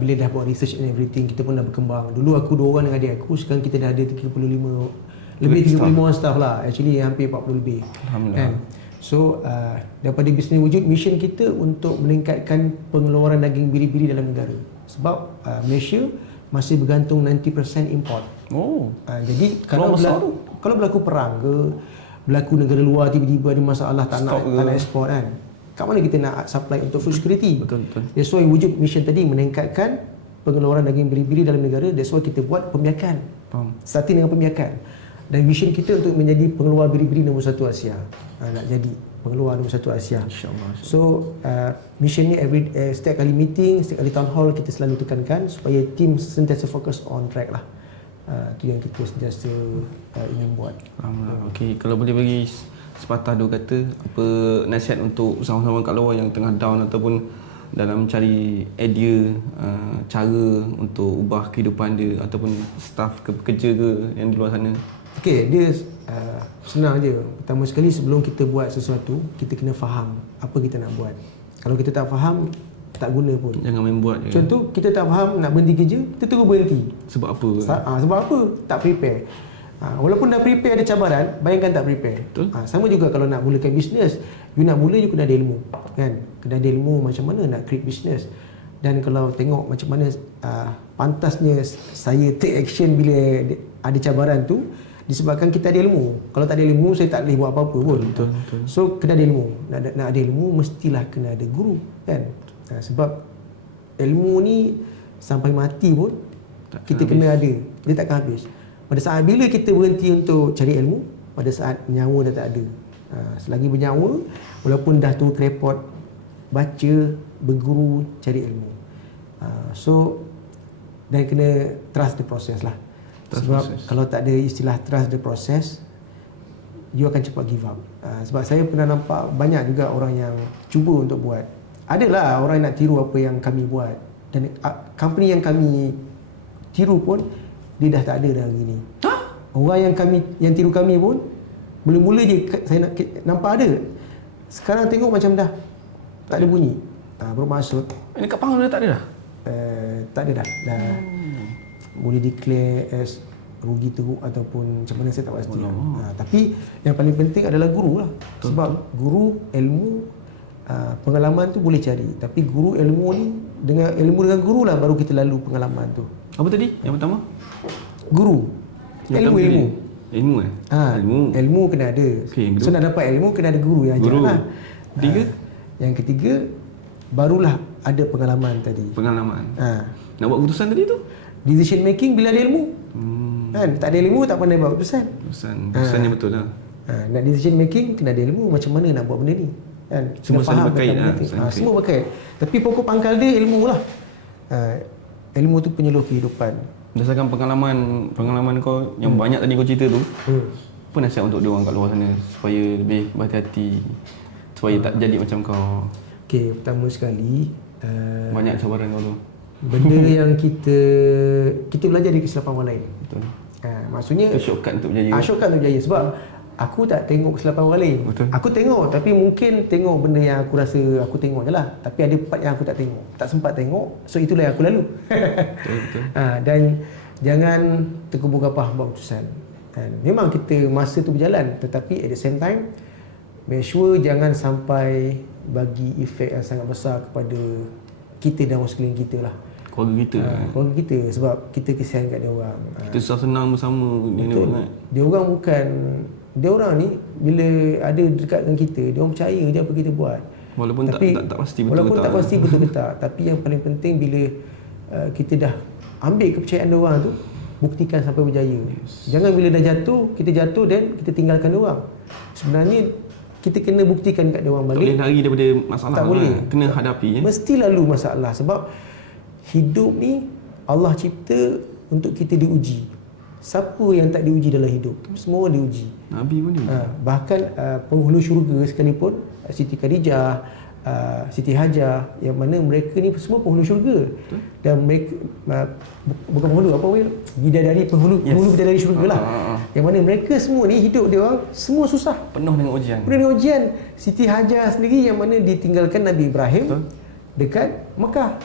bila dah buat research and everything, kita pun dah berkembang. Dulu aku 2 orang dengan adik aku, sekarang kita dah ada 35 orang staff lah. Actually hampir 40 lebih. Alhamdulillah. So daripada bisnes wujud, mission kita untuk meningkatkan pengeluaran daging biri-biri dalam negara. Sebab Malaysia masih bergantung 90% import. Jadi kalau berlaku perang ke, berlaku negara luar tiba-tiba ada masalah tak nak ekspor kan, kat mana kita nak supply untuk food security? Betul. That's why wujud mission tadi meningkatkan pengeluaran daging biri-biri dalam negara. That's why kita buat pembiakan. Starting dengan pembiakan. Dan vision kita untuk menjadi pengeluar biri-biri nombor 1 Asia. Nak jadi pengeluar nombor 1 Asia. InsyaAllah. So mission ni setiap kali meeting, setiap kali town hall kita selalu tekankan supaya team sentiasa fokus on track lah. Itu yang kita sentiasa ingin buat. Alhamdulillah. Okey, kalau boleh bagi sepatah 2 kata, apa nasihat untuk usahawan kat luar yang tengah down ataupun dalam cari idea, cara untuk ubah kehidupan dia ataupun staff ke pekerja ke yang di luar sana? Okey, dia senang je. Pertama sekali, sebelum kita buat sesuatu, kita kena faham apa kita nak buat. Kalau kita tak faham, tak guna pun. Jangan main buat je. Contoh, kita tak faham nak berhenti kerja, kita terus berhenti. Sebab apa? Sebab apa? Tak prepare. Walaupun dah prepare ada cabaran, bayangkan tak prepare. Sama juga kalau nak mulakan bisnes, you nak mula, you kena ada ilmu. Kan? Kena ada ilmu macam mana nak create bisnes. Dan kalau tengok macam mana pantasnya saya take action bila ada cabaran tu, disebabkan kita ada ilmu. Kalau tak ada ilmu, saya tak boleh buat apa-apa pun. Betul. So kena ada ilmu. Nak ada ilmu, mestilah kena ada guru, kan? Sebab ilmu ni sampai mati pun kita kena ada. Dia takkan habis. Pada saat bila kita berhenti untuk cari ilmu, pada saat nyawa dah tak ada. Selagi bernyawa, walaupun dah tu report, baca, berguru, cari ilmu. So dan kena trust the process lah. Kalau tak ada istilah trust the process, you akan cepat give up. Sebab saya pernah nampak banyak juga orang yang cuba untuk buat. Adalah orang yang nak tiru apa yang kami buat. Dan company yang kami tiru pun, dia dah tak ada dah hari ni. Orang yang tiru kami pun, mula-mula je saya nampak ada. Sekarang tengok macam dah tak ada bunyi. Bermaksud Dekat Pahang dah tak ada dah? Tak ada dah. Boleh declare as rugi teruk ataupun macam mana, saya tak pasti. Tapi yang paling penting adalah guru lah. Sebab guru, ilmu, pengalaman tu boleh cari. Tapi guru, ilmu ni, dengan guru lah baru kita lalu pengalaman tu. Apa tadi? Yang pertama? Guru. Ilmu. Ilmu kena ada. Okay, so nak dapat ilmu kena ada guru yang ajar lah. Ketiga? Yang ketiga, barulah ada pengalaman tadi. Nak buat keputusan tadi tu? Decision making bila ada ilmu. Kan? Tak ada ilmu tak pandai buat keputusan. Keputusan yang betul lah. Nak decision making kena ada ilmu macam mana nak buat benda ni. Kan? Semua saling berkait lah. Semua berkait. Tapi pokok pangkal dia ilmu lah. Ilmu tu penyeluruh kehidupan. Berdasarkan pengalaman kau yang banyak tadi kau cerita tu, apa nasihat untuk dia orang kat luar sana supaya lebih berhati-hati, supaya tak jadi macam kau? Okey, pertama sekali, banyak cabaran kau tu. Benda yang kita belajar dari kesilapan orang lain. Betul. Maksudnya itu shortcut untuk berjaya. Shortcut untuk berjaya sebab aku tak tengok kesilapan orang lain. Betul. Aku tengok, tapi mungkin tengok benda yang aku rasa aku tengok je lah. Tapi ada part yang aku tak tengok, tak sempat tengok. So itulah yang aku lalu. Betul. Dan jangan terkubur gapah buat keputusan. Memang kita masa tu berjalan, tetapi at the same time make sure jangan sampai bagi efek yang sangat besar kepada kita dan orang sekeliling kita lah. Keluarga kita, sebab kita kesian kat dia orang. Kita susah senang bersama. Dia orang ni bila ada dekat dengan kita, dia orang percaya je apa kita buat. Walaupun tak pasti betul walaupun tak pasti betul ke tak. Tapi yang paling penting bila kita dah ambil kepercayaan dia orang tu, buktikan sampai berjaya. Jangan bila dah jatuh, kita jatuh dan kita tinggalkan dia orang. Sebenarnya kita kena buktikan kat dia orang balik. Tak boleh lari daripada masalah. Tak boleh. Kena hadapi. Mesti lalu masalah. Sebab hidup ni Allah cipta untuk kita diuji. Siapa yang tak diuji dalam hidup? Semua orang diuji. Nabi pun dia. Bahkan penghulu syurga sekalipun, Siti Khadijah, Siti Hajar, yang mana mereka ni semua penghulu syurga. Dan mereka bukan penghulu, apa namanya, bidadari penghulu bidadari syurga lah. Yang mana mereka semua ni hidup dia orang semua susah, Penuh dengan ujian. penuh dengan ujian. Siti Hajar sendiri yang mana ditinggalkan Nabi Ibrahim dekat Mekah,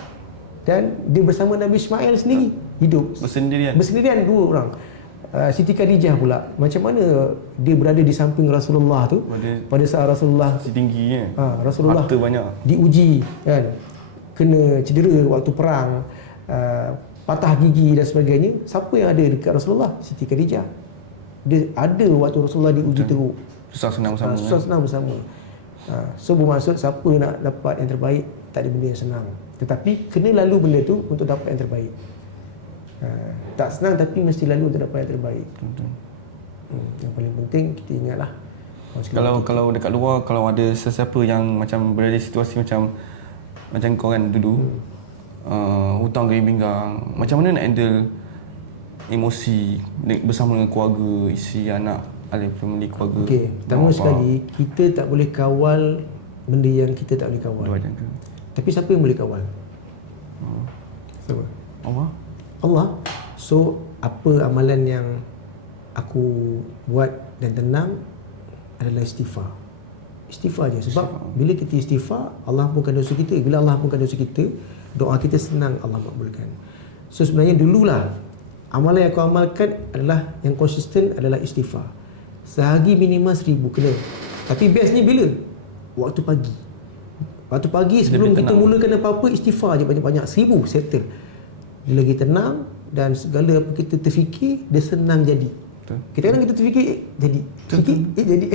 dan dia bersama Nabi Ismail sendiri hidup bersendirian dua orang. Siti Khadijah pula, macam mana dia berada di samping Rasulullah tu pada saat Rasulullah tinggi Rasulullah harta banyak, diuji kan, kena cedera waktu perang, patah gigi dan sebagainya. Siapa yang ada dekat Rasulullah? Siti Khadijah. Dia ada waktu Rasulullah diuji teruk, susah senang bersama. susah senang bersama. So bermaksud siapa nak dapat yang terbaik, tak ada benda yang senang, tetapi kena lalu benda tu untuk dapat yang terbaik. Tak senang tapi mesti lalu untuk dapat yang terbaik. Yang paling penting kita ingatlah, kalau dekat luar, kalau ada sesiapa yang macam berada di situasi macam kau kan dulu, hutang kering pinggang, macam mana nak handle emosi bersama dengan keluarga, isteri, anak, ahli family, keluarga? Okey, pertama sekali kita tak boleh kawal benda yang kita tak boleh kawal. Tapi siapa yang boleh kawal? Siapa? Allah. So apa amalan yang aku buat dan tenang adalah istighfar. Istighfar je. Sebab bila kita istighfar, Allah ampunkan dosa kita. Bila Allah ampunkan dosa kita, doa kita senang Allah makbulkan. So sebenarnya dululah amalan yang aku amalkan adalah yang konsisten adalah istighfar. Sehari minimal 1000 kena. Tapi best ni bila? Waktu pagi. Waktu pagi sebelum kita mulakan apa-apa, istighfar je banyak-banyak, 1000 settle. Bila kita tenang dan segala apa kita terfikir, dia senang jadi. Kita kadang kita terfikir jadi. Jadi.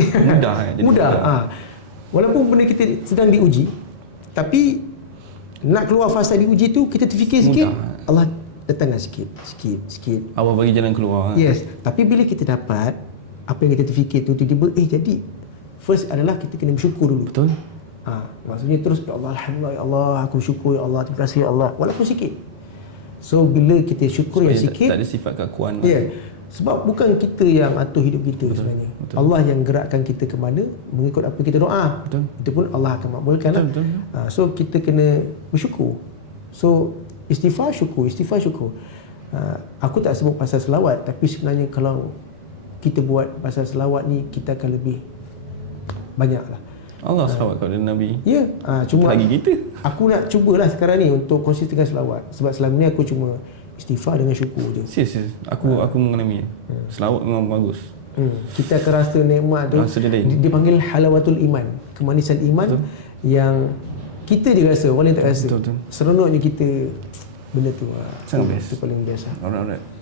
Mudah. Walaupun benda kita sedang diuji, tapi nak keluar fasa diuji tu kita terfikir sikit, Allah datangkan sikit. Allah bagi jalan keluar. Yes. Tapi bila kita dapat apa yang kita terfikir tu tiba-tiba jadi. First adalah kita kena bersyukur dulu. Betul. Maksudnya terus, ya Allah, alhamdulillah, ya Allah, aku bersyukur, ya Allah, terima kasih ya Allah, walaupun sikit. So bila kita syukur yang sikit, tak ada sifat keakuan. sebab bukan kita yang atur hidup kita. Sebenarnya Allah yang gerakkan kita ke mana mengikut apa kita doa. Itu pun Allah akan makbulkan. So kita kena bersyukur. So istighfar syukur. Aku tak sebut pasal selawat, tapi sebenarnya kalau kita buat pasal selawat ni, kita akan lebih banyak lah. Allah selawat kepada Nabi. Ya, cuma lagi kita. Aku nak cubalah sekarang ni untuk konsisten dengan selawat. Sebab selama ni aku cuma istighfar dengan syukur je. Serius. Aku mengalami. Selawat memang bagus. Kita akan rasa nikmat tu. Dia panggil halawatul iman, kemanisan iman. Yang kita je rasa, orang lain tak rasa. Seronoknya kita benda tu. Sangat best. Itu paling best lah. Alright.